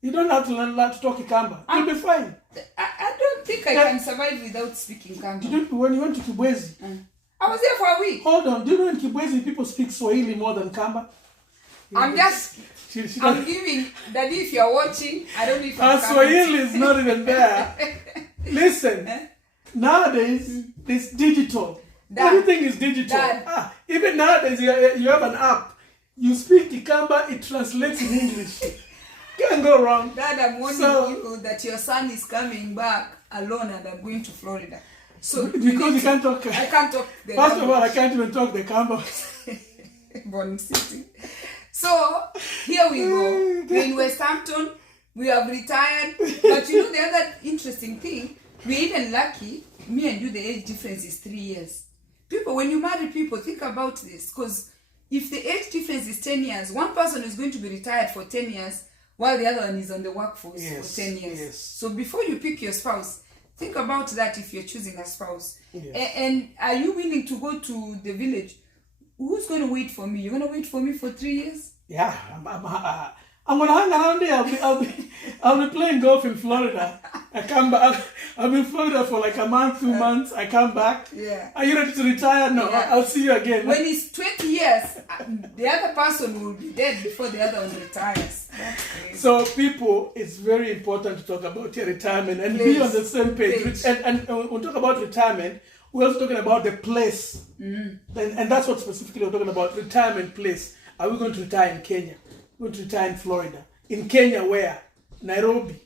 You don't have to learn to talk Kikamba. You'll be fine. I don't think I can survive without speaking Kamba. When you went to Kibwezi, I was there for a week. hold on. Do you know in Kibwezi people speak Swahili more than Kamba? I'm giving, Daddy, if you're watching, I don't know if I'm Swahili is not even there. Listen, nowadays it's digital. Dad, Everything is digital. Dad. Even nowadays you have an app. You speak Kikamba, it translates in English. Can't go wrong. Dad, I'm warning you that your son is coming back alone and I'm going to Florida. So because you can't talk. I can't talk the First of all, I can't even talk the Kamba. Born City. So here we go. We're in West Hampton. We have retired. But you know the other interesting thing, we're even lucky. Me and you, the age difference is 3 years. People, when you marry people, think about this. Because if the age difference is 10 years, one person is going to be retired for 10 years while the other one is on the workforce for 10 years. Yes. So before you pick your spouse, think about that if you're choosing a spouse. Yes. And are you willing to go to the village? Who's going to wait for me? You're going to wait for me for 3 years? Yeah, I'm gonna hang around there. I'll be playing golf in Florida. I come back. I'm in Florida for like a month, 2 months. I come back. Yeah. Are you ready to retire? No. Yeah. I'll see you again. When it's 20 years, the other person will be dead before the other one retires. That's crazy. So, people, it's very important to talk about your retirement and be on the same page. And when we talk about retirement, we're also talking about the place. And that's what specifically we're talking about, retirement place. Are we going to retire in Kenya? We're going to retire in Florida. In Kenya, where? Nairobi,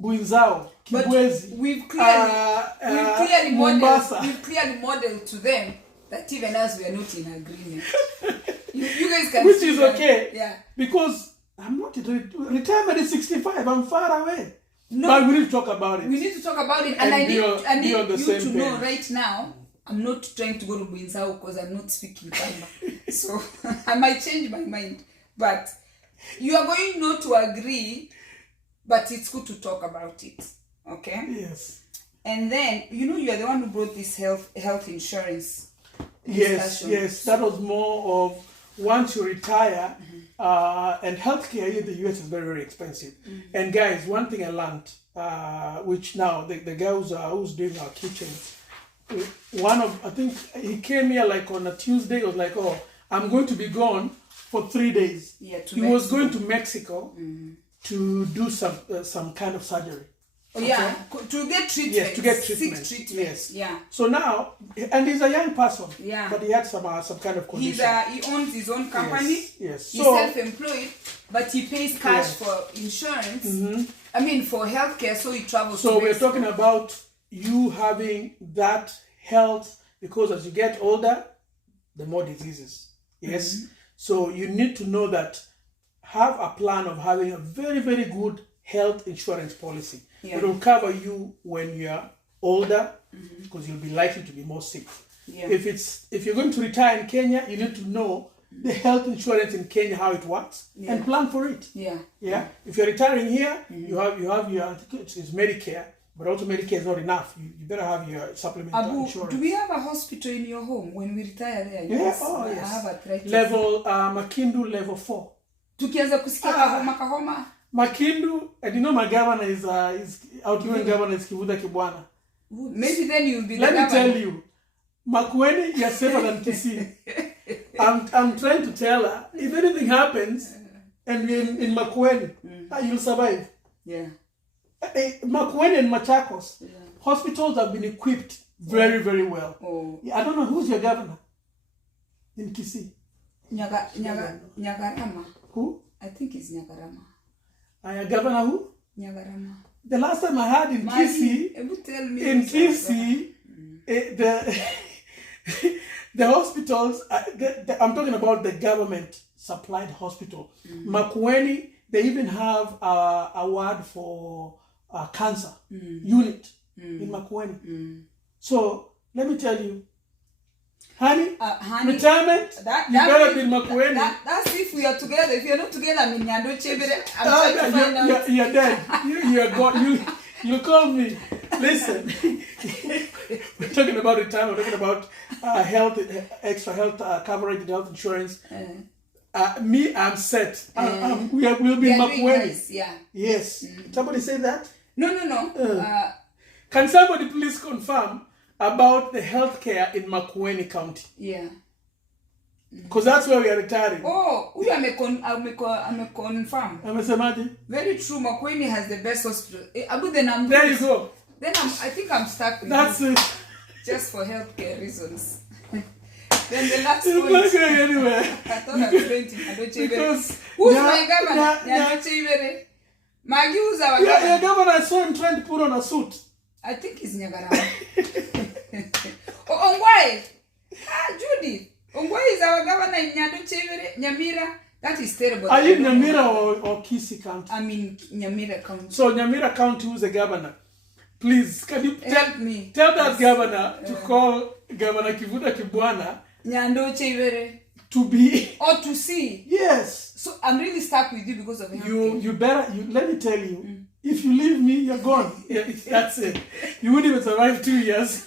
Buinzao, Kibwezi. We've clearly modeled to them that even us, we are not in agreement. you guys can Which is okay. Yeah. Because I'm not, retirement is 65, I'm far away. No, but we need to talk about it. We need to talk about it. And I need you to know page. Right now, I'm not trying to go to Buinzao because I'm not speaking Kamba. So I might change my mind. But you are going not to agree, but it's good to talk about it. Okay? Yes. And then, you are the one who brought this health insurance discussion. Yes. That was more of once you retire, and healthcare in the US is very, very expensive. And guys, one thing I learned, which now the guy who's doing our kitchen, I think he came here like on a Tuesday. He was like, "Oh, I'm going to be gone for 3 days." Yeah, he was going to Mexico to do some kind of surgery. Oh, yeah, to get treatment. Yes, to get treatment. Sick treatment. Yes. Yeah. So now, and he's a young person. Yeah. But he had some kind of condition. He owns his own company. Yes. He's self-employed, but he pays cash for insurance. I mean, for healthcare, so he travels. So we're talking about you having that health, because as you get older, the more diseases. Yes. So you need to know that, have a plan of having a very, very good health insurance policy. Yeah. It will cover you when you're older, because you'll be likely to be more sick. Yeah. If you're going to retire in Kenya, you need to know the health insurance in Kenya, how it works, and plan for it. Yeah. Yeah. If you're retiring here, you have your, I think it's Medicare, but also Medicare is not enough. You better have your supplemental insurance. Do we have a hospital in your home when we retire there? Yeah. Yes. Oh, I yes. have arthritis. Level Makindu level 4. Tukianza kusikia kahoma. Makindu, and you know my governor is outgoing governor is Kivuda Kibwana. Maybe then you'll be Let me tell you, Makueni, you're safer than Kisii. I'm trying to tell her, if anything happens, and we're in Makueni, you'll survive. Yeah. Makueni and Machakos, hospitals have been equipped very, very well. Oh. I don't know, who's your governor in Kisii? Nyagarama. Who? I think it's Nyagarama. Governor who? Nyagarama. The last time I heard in Kisii, the hospitals, I'm talking about the government supplied hospital. Makueni, they even have a ward for cancer unit in Makueni. So let me tell you, honey, retirement, you better be in Makueni. That's if we are together. If you're not together, I'm in Nyando Chebere. I'm trying to find out. You're dead. You're gone. You call me. Listen, we're talking about retirement. We're talking about health, extra health coverage, health insurance. Me, I'm set. We'll be in Makueni. Nice. Yeah. Yes. Somebody say that? No. Can somebody please confirm about the healthcare in Makueni County? Yeah. Because that's where we are retiring. Oh, I'm confirm. Very true. Makueni has the best hospital. There you go. Then I think I'm stuck with that's you. It. Just for healthcare reasons. Then the last point. You're not going anywhere. I thought I was going to Nyando. Who's my governor? Nyando. Magi, who's our governor? Your governor, I saw him trying to put on a suit. I think it's Nyagarama. Ongwai. Judy. Ongwai is our governor in Nyamira. That is terrible. Are you in Nyamira or Kisii County? I'm in Nyamira County. So Nyamira County, who's the governor? Please, can you help me? Tell that governor to call Governor Kivuda Kibwana Nyando Chebere to be or to see. Yes. So I'm really stuck with you because of him. You better. Let me tell you. If you leave me, you're gone. That's it. You wouldn't even survive 2 years.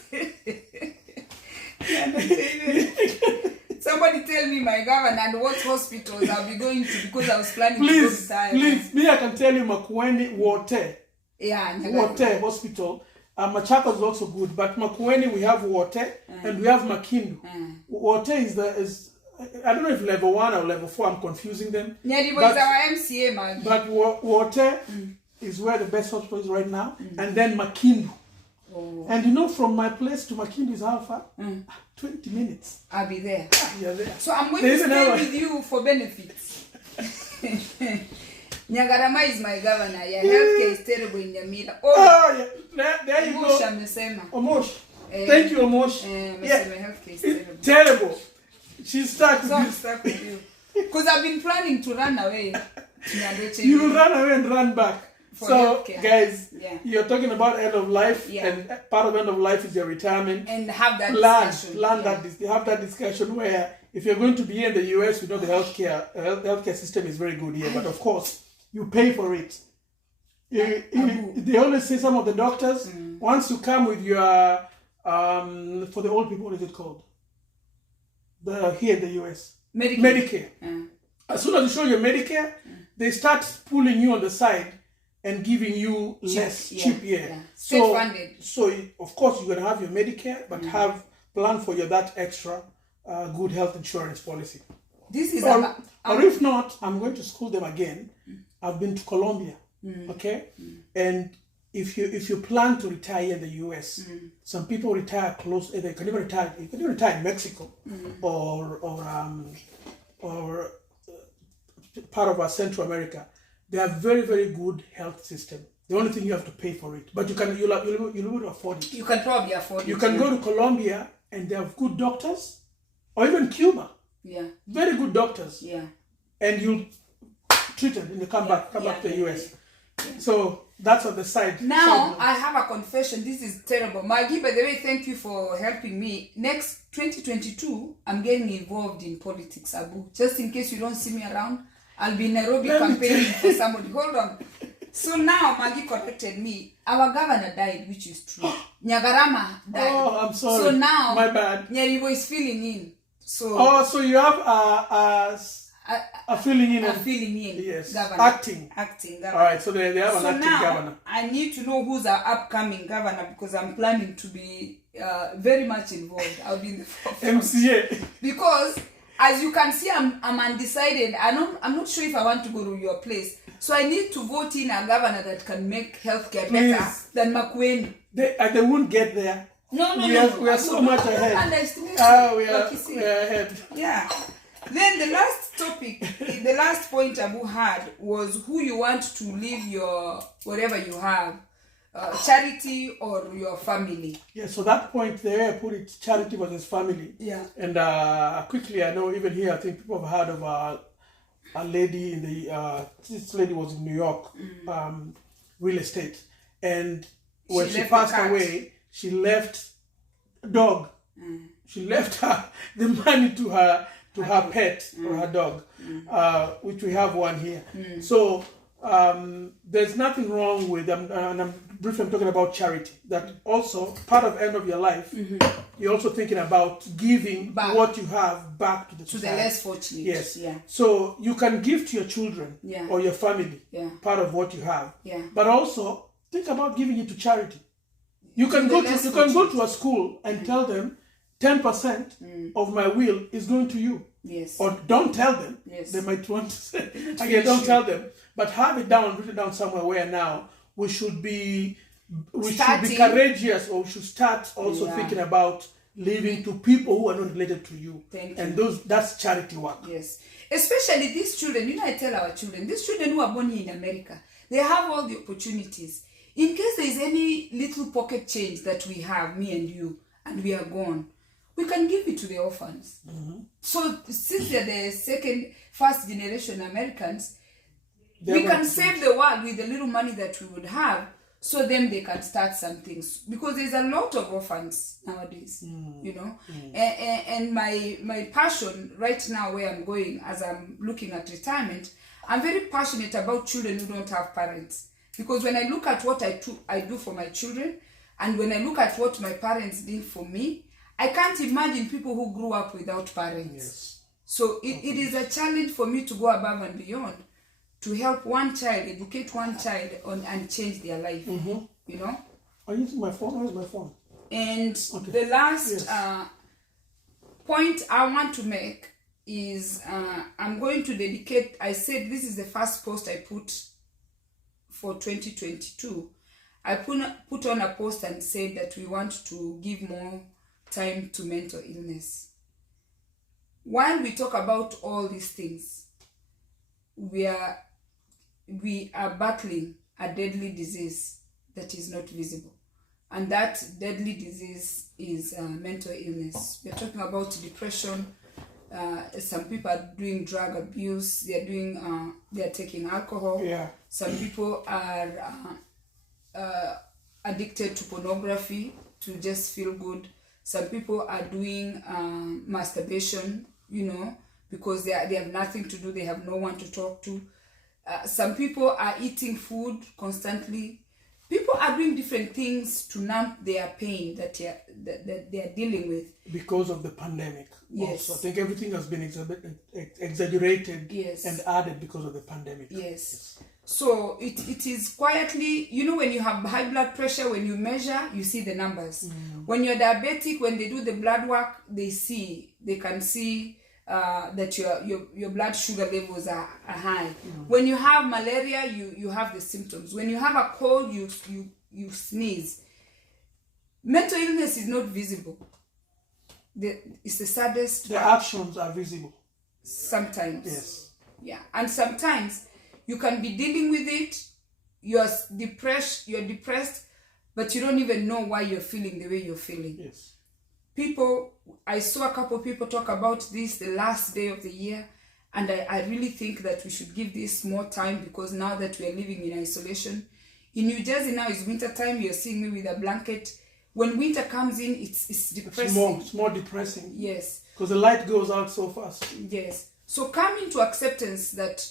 Somebody tell me my governor and what hospitals I'll be going to, because I was planning to go to Thailand. Please, me I can tell you Makueni Wote. Yeah, Wote Hospital. Machako is also good, but Makueni we have Wote and we have Makindu. Wote is I don't know if level 1 or level 4. I'm confusing them. Yeah, it was our MCA, man. But Wote is where the best hospital is right now, and then Makindu. Oh. And you know, from my place to Makindu is how far? 20 minutes. I'll be there. You're there. So I'm going to stay with you for benefits. Nyagarama is my governor. Your healthcare is terrible in the middle. Oh yeah. There you go. Omosh. Thank you, Omosh. Yeah. My healthcare is terrible. Terrible. She's stuck. So I'm stuck with you. Because I've been planning to run away. You will run away and run back. So, healthcare. Guys, you're talking about end of life, and part of end of life is your retirement. And have that discussion. Have that discussion where if you're going to be in the US, we know the healthcare system is very good here, but of course, you pay for it. They always say, some of the doctors, once you come with your, for the old people, what is it called? Here in the US. Medicare. As soon as you show your Medicare, they start pulling you on the side and giving you cheap. State funded. So of course you're gonna have your Medicare, but have plan for your that extra good health insurance policy. This is or if not, I'm going to school them again. I've been to Colombia, okay, and if you plan to retire in the US, some people retire close. They can even retire. You can even retire in Mexico or part of Central America. They have very, very good health system. The only thing you have to pay for it, but you'll be able to afford it. You can probably afford it. You can go to Colombia and they have good doctors, or even Cuba. Yeah. Very good doctors. Yeah. And you treat them and you come back to the US. Yeah. So that's on the side. Now I have a confession. This is terrible. Maggie, by the way, thank you for helping me. Next 2022, I'm getting involved in politics, Abu. Just in case you don't see me around, I'll be in Nairobi campaigning for somebody. Hold on. So now Maggie corrected me. Our governor died, which is true. Nyagarama died. Oh, I'm sorry. So now my bad. Nyaribo is filling in. So so you have a filling in. A filling in. Yes. Governor. Acting Governor. All right. So they have an acting governor. I need to know who's our upcoming governor, because I'm planning to be very much involved. I'll be in the forefront. MCA. Because as you can see, I'm undecided. I'm not sure if I want to go to your place. So I need to vote in a governor that can make healthcare better than Makueni. They won't get there. No. We are so much ahead. We are ahead. Yeah. Then the last topic, the last point Abu had was who you want to leave your whatever you have, charity or your family. Yeah, so that point there, I put it charity versus family. Yeah. And quickly, I know even here, I think people have heard of a lady in the, this lady was in New York, real estate. And when she passed away, she left a dog. She left the money to her pet or her dog, which we have one here. So there's nothing wrong with, and I'm briefly talking about charity, that also part of end of your life, you're also thinking about giving what you have back to the society. To the less fortunate. Yes. Yeah. So you can give to your children or your family part of what you have. Yeah. But also think about giving it to charity. You can go to a school and tell them 10% of my will is going to you. Yes. Or don't tell them. Yes. They might want to say. Again, don't tell them. But have it down, written down somewhere where now we should be courageous, or we should start also thinking about leaving to people who are not related to you. And that's charity work. Yes. Especially these children. I tell our children, these children who are born here in America, they have all the opportunities. In case there is any little pocket change that we have, me and you, and we are gone, we can give it to the orphans. So since they're the first generation Americans, we can save the world with the little money that we would have, so then they can start some things. Because there's a lot of orphans nowadays, And my passion right now, where I'm going as I'm looking at retirement, I'm very passionate about children who don't have parents. Because when I look at what I do for my children, and when I look at what my parents did for me, I can't imagine people who grew up without parents. Yes. So it is a challenge for me to go above and beyond to help one child, educate one child and change their life. You know? Are you using my phone? Where's my phone? And the last point I want to make is I'm going to dedicate, I said this is the first post I put for 2022. I put on a post and said that we want to give more time to mental illness. While we talk about all these things, we are battling a deadly disease that is not visible. And that deadly disease is mental illness. We're talking about depression. Some people are doing drug abuse. They're taking alcohol. Yeah. Some people are addicted to pornography to just feel good. Some people are doing masturbation, because they have nothing to do. They have no one to talk to. Some people are eating food constantly. People are doing different things to numb their pain that they are dealing with. Because of the pandemic. Yes. Also, I think everything has been exaggerated and added because of the pandemic. Yes. So it is quietly, when you have high blood pressure, when you measure, you see the numbers. When you're diabetic, when they do the blood work, they can see that your blood sugar levels are high. When you have malaria, you have the symptoms. When you have a cold, you sneeze. Mental illness is not visible. It's the saddest. The actions are visible. Sometimes. Yes. Yeah. And sometimes you can be dealing with it. You're depressed, but you don't even know why you're feeling the way you're feeling. Yes. I saw a couple of people talk about this the last day of the year, and I really think that we should give this more time, because now that we are living in isolation. In New Jersey now it's winter time. You're seeing me with a blanket. When winter comes in, it's depressing. It's more depressing. Yes. Because the light goes out so fast. Yes. So come into acceptance that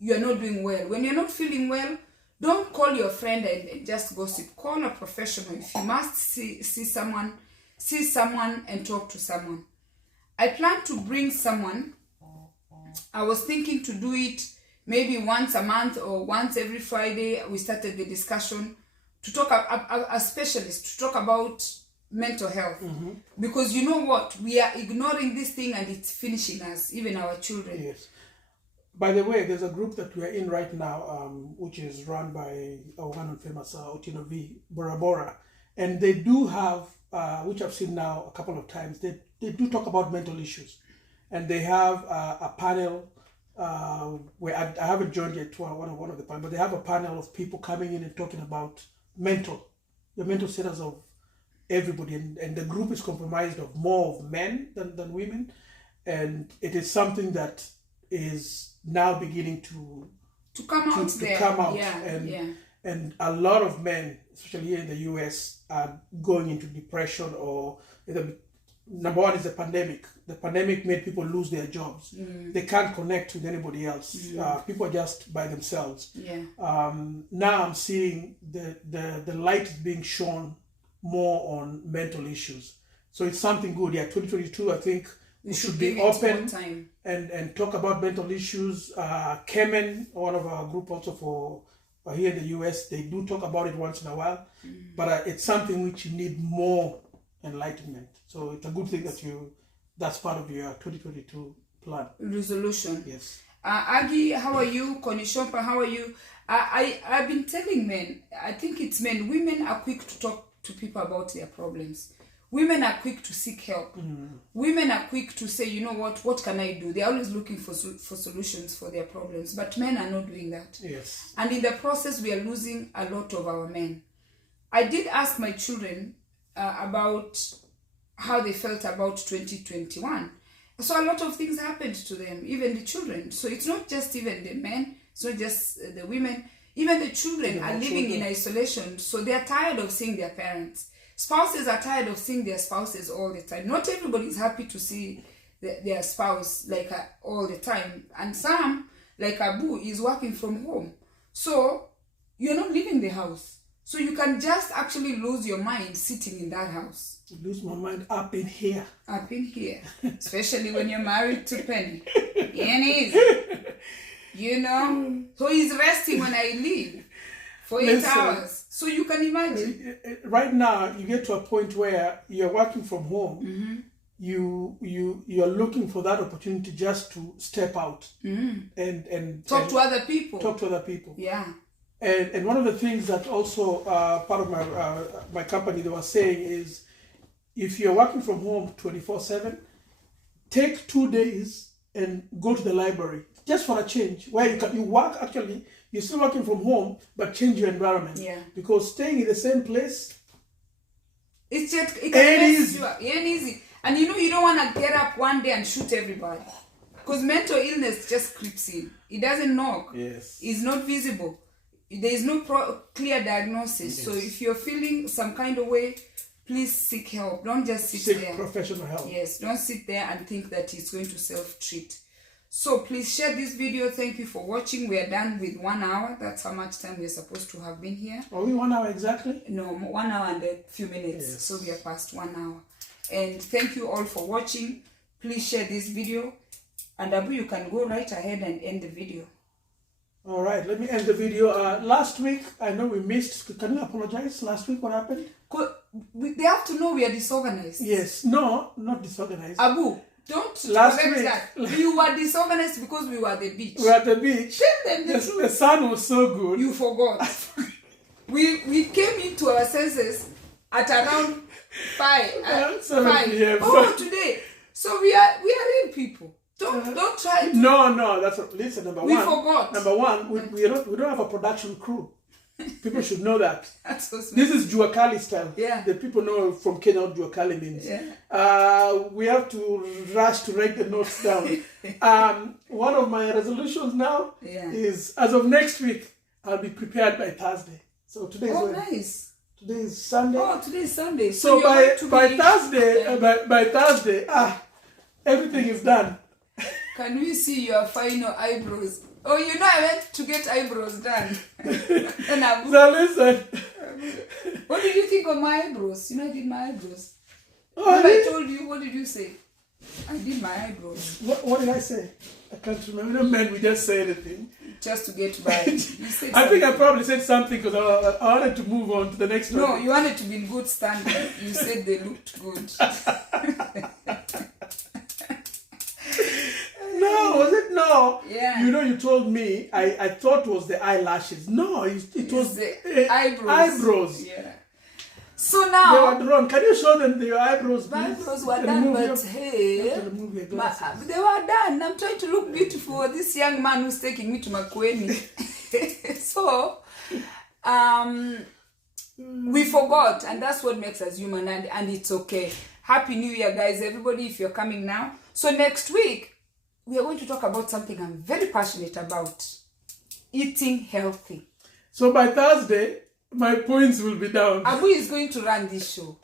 you're not doing well. When you're not feeling well, don't call your friend and just gossip. Call a professional. If you must see someone and talk to someone. I plan to bring someone. I was thinking to do it maybe once a month or once every Friday. We started the discussion to talk a specialist to talk about mental health. Because you know what? We are ignoring this thing and it's finishing us, even our children. Yes. By the way, there's a group that we are in right now, which is run by one and famous Otino V. Bora Bora. And they do have, which I've seen now a couple of times, they do talk about mental issues. And they have a panel where I haven't joined yet to one of the panels, but they have a panel of people coming in and talking about the mental status of everybody. And the group is comprised of more of men than women. And it is something that is now beginning to come out. And a lot of men, especially here in the US, are going into depression, or number one is the pandemic. The pandemic made people lose their jobs. They can't connect with anybody else. People are just by themselves. Now I'm seeing the light is being shown more on mental issues. So it's something good. 2022, I think we should be open and talk about mental issues. Kemen, one of our group also for here in the US, they do talk about it once in a while, but it's something which you need more enlightenment. So it's a good thing that that's part of your 2022 plan. Resolution. Yes. Aggie, how are you? Connie Shompa, how are you? I've been telling men, I think it's men, women are quick to talk to people about their problems. Women are quick to seek help. Women are quick to say, you know what can I do? They're always looking for solutions for their problems, but men are not doing that. Yes. And in the process, we are losing a lot of our men. I did ask my children about how they felt about 2021. So a lot of things happened to them, even the children. So it's not just even the men, it's not just the women. Even the children are living in isolation, so they're tired of seeing their parents. Spouses are tired of seeing their spouses all the time. Not everybody is happy to see their spouse all the time. And some, like Abu, is working from home. So you're not leaving the house. So you can just actually lose your mind sitting in that house. Lose my mind up in here. Up in here. Especially when you're married to Penny. Yenny's. You know? So he's resting when I leave for 8 hours. So you can imagine. Right now, you get to a point where you're working from home. You're looking for that opportunity just to step out and talk to other people. Talk to other people. Yeah. And one of the things that also part of my company they were saying is, if you're working from home 24/7, take 2 days and go to the library just for a change, where you work actually. You're still working from home, but change your environment. Yeah. Because staying in the same place, it can mess you up. It ain't easy. And you know you don't want to get up one day and shoot everybody. Because mental illness just creeps in. It doesn't knock. Yes. It's not visible. There is no clear diagnosis. Yes. So if you're feeling some kind of way, please seek help. Don't just sit there. Seek professional help. Yes. Don't sit there and think that it's going to self-treat. So please share this video. Thank you for watching. We are done with 1 hour. That's how much time we're supposed to have been here. Are we 1 hour exactly? No, 1 hour and a few minutes. Yes. So we are past 1 hour. And thank you all for watching. Please share this video. And Abu, you can go right ahead and end the video. All right, let me end the video. Last week, I know we missed. Can you apologize? Last week, what happened? They have to know we are disorganized. Yes. No, not disorganized. Abu, don't last correct week, that. We were disorganized because we were at the beach. We were at the beach. Tell them the truth. The sun was so good. You forgot. we came into our senses at around 5 p.m. Oh, today. So we are real people. Don't try to... No, that's what... Listen, number one. We forgot. Number one, we don't have a production crew. People should know that. That's so sweet. This is Juakali style. Yeah. The people know from Kenya what Juakali means. Yeah. We have to rush to write the notes down. One of my resolutions now is, as of next week, I'll be prepared by Thursday. So today is nice. Today is Sunday. Oh, today is Sunday. So by Thursday, everything is done. Can we see your final eyebrows? Oh, you know I went to get eyebrows done. So listen. What did you think of my eyebrows? You know I did my eyebrows. Oh, I told you, what did you say? I did my eyebrows. What did I say? I can't remember. No, man, we just say anything. Just to get by. You said I think I probably said something because I wanted to move on to the next one. No, you wanted to be in good standing. You said they looked good. No, was it? No. Yeah. You know, you told me, I thought it was the eyelashes. No, it was the eyebrows. Eyebrows. Yeah. So now... They were drawn. Can you show them your eyebrows, please? My eyebrows were done, but hey... they were done. I'm trying to look beautiful. This young man who's taking me to Makueni. So, we forgot, and that's what makes us human, and it's okay. Happy New Year, guys, everybody, if you're coming now. So next week, we are going to talk about something I'm very passionate about. Eating healthy. So by Thursday, my points will be down. Abu is going to run this show.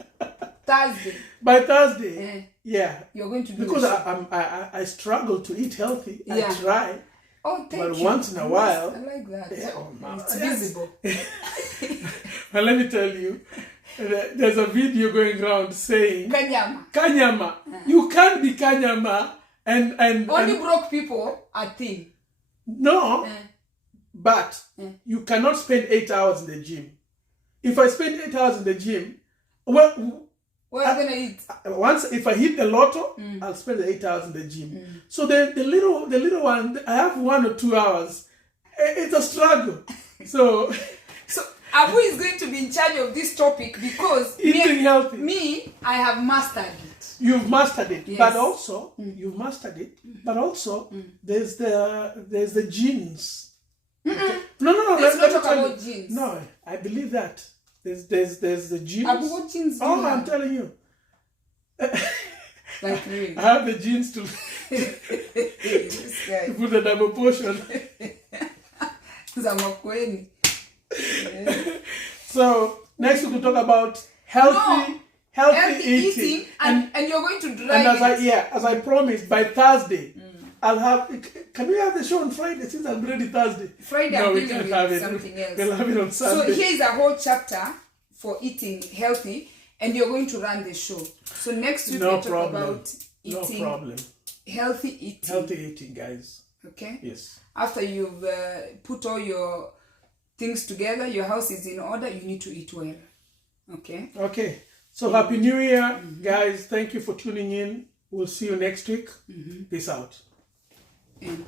Thursday. By Thursday, yeah. You're going to do because I struggle to eat healthy. Yeah. I try. Oh, thank you. But once in a while. I like that. Yeah, it's visible. Well, let me tell you. There's a video going around saying Kanyama. You can't be Kanyama and only broke people are thin. No, but you cannot spend 8 hours in the gym. If I spend 8 hours in the gym, what are you gonna eat? If I hit the lotto, I'll spend the 8 hours in the gym. So the little one, I have 1 or 2 hours. It's a struggle. So Abu is going to be in charge of this topic because eating healthy. I have mastered it. You've mastered it, yes. But also you've mastered it. But also there's the genes. Okay. No. Let's not talk about genes. No, I believe that there's the genes. Abu, what genes do you have? I'm telling you. Like really? I have the genes to put a double portion. So next we'll talk about healthy eating, and you're going to drive and as I promised, by Thursday I'll have. Can we have the show on Friday since I'm ready Thursday? Friday No, I'm we dealing can't with have it. something else. We'll have it on Sunday. So here's a whole chapter for eating healthy, and you're going to run the show. So next week No we'll talk problem. about eating No problem. healthy eating. Healthy eating, guys. Okay. Yes. After you've put all your things together, your house is in order, you need to eat well. Okay. Okay. So Happy New Year, guys. Thank you for tuning in. We'll see you next week. Peace out. And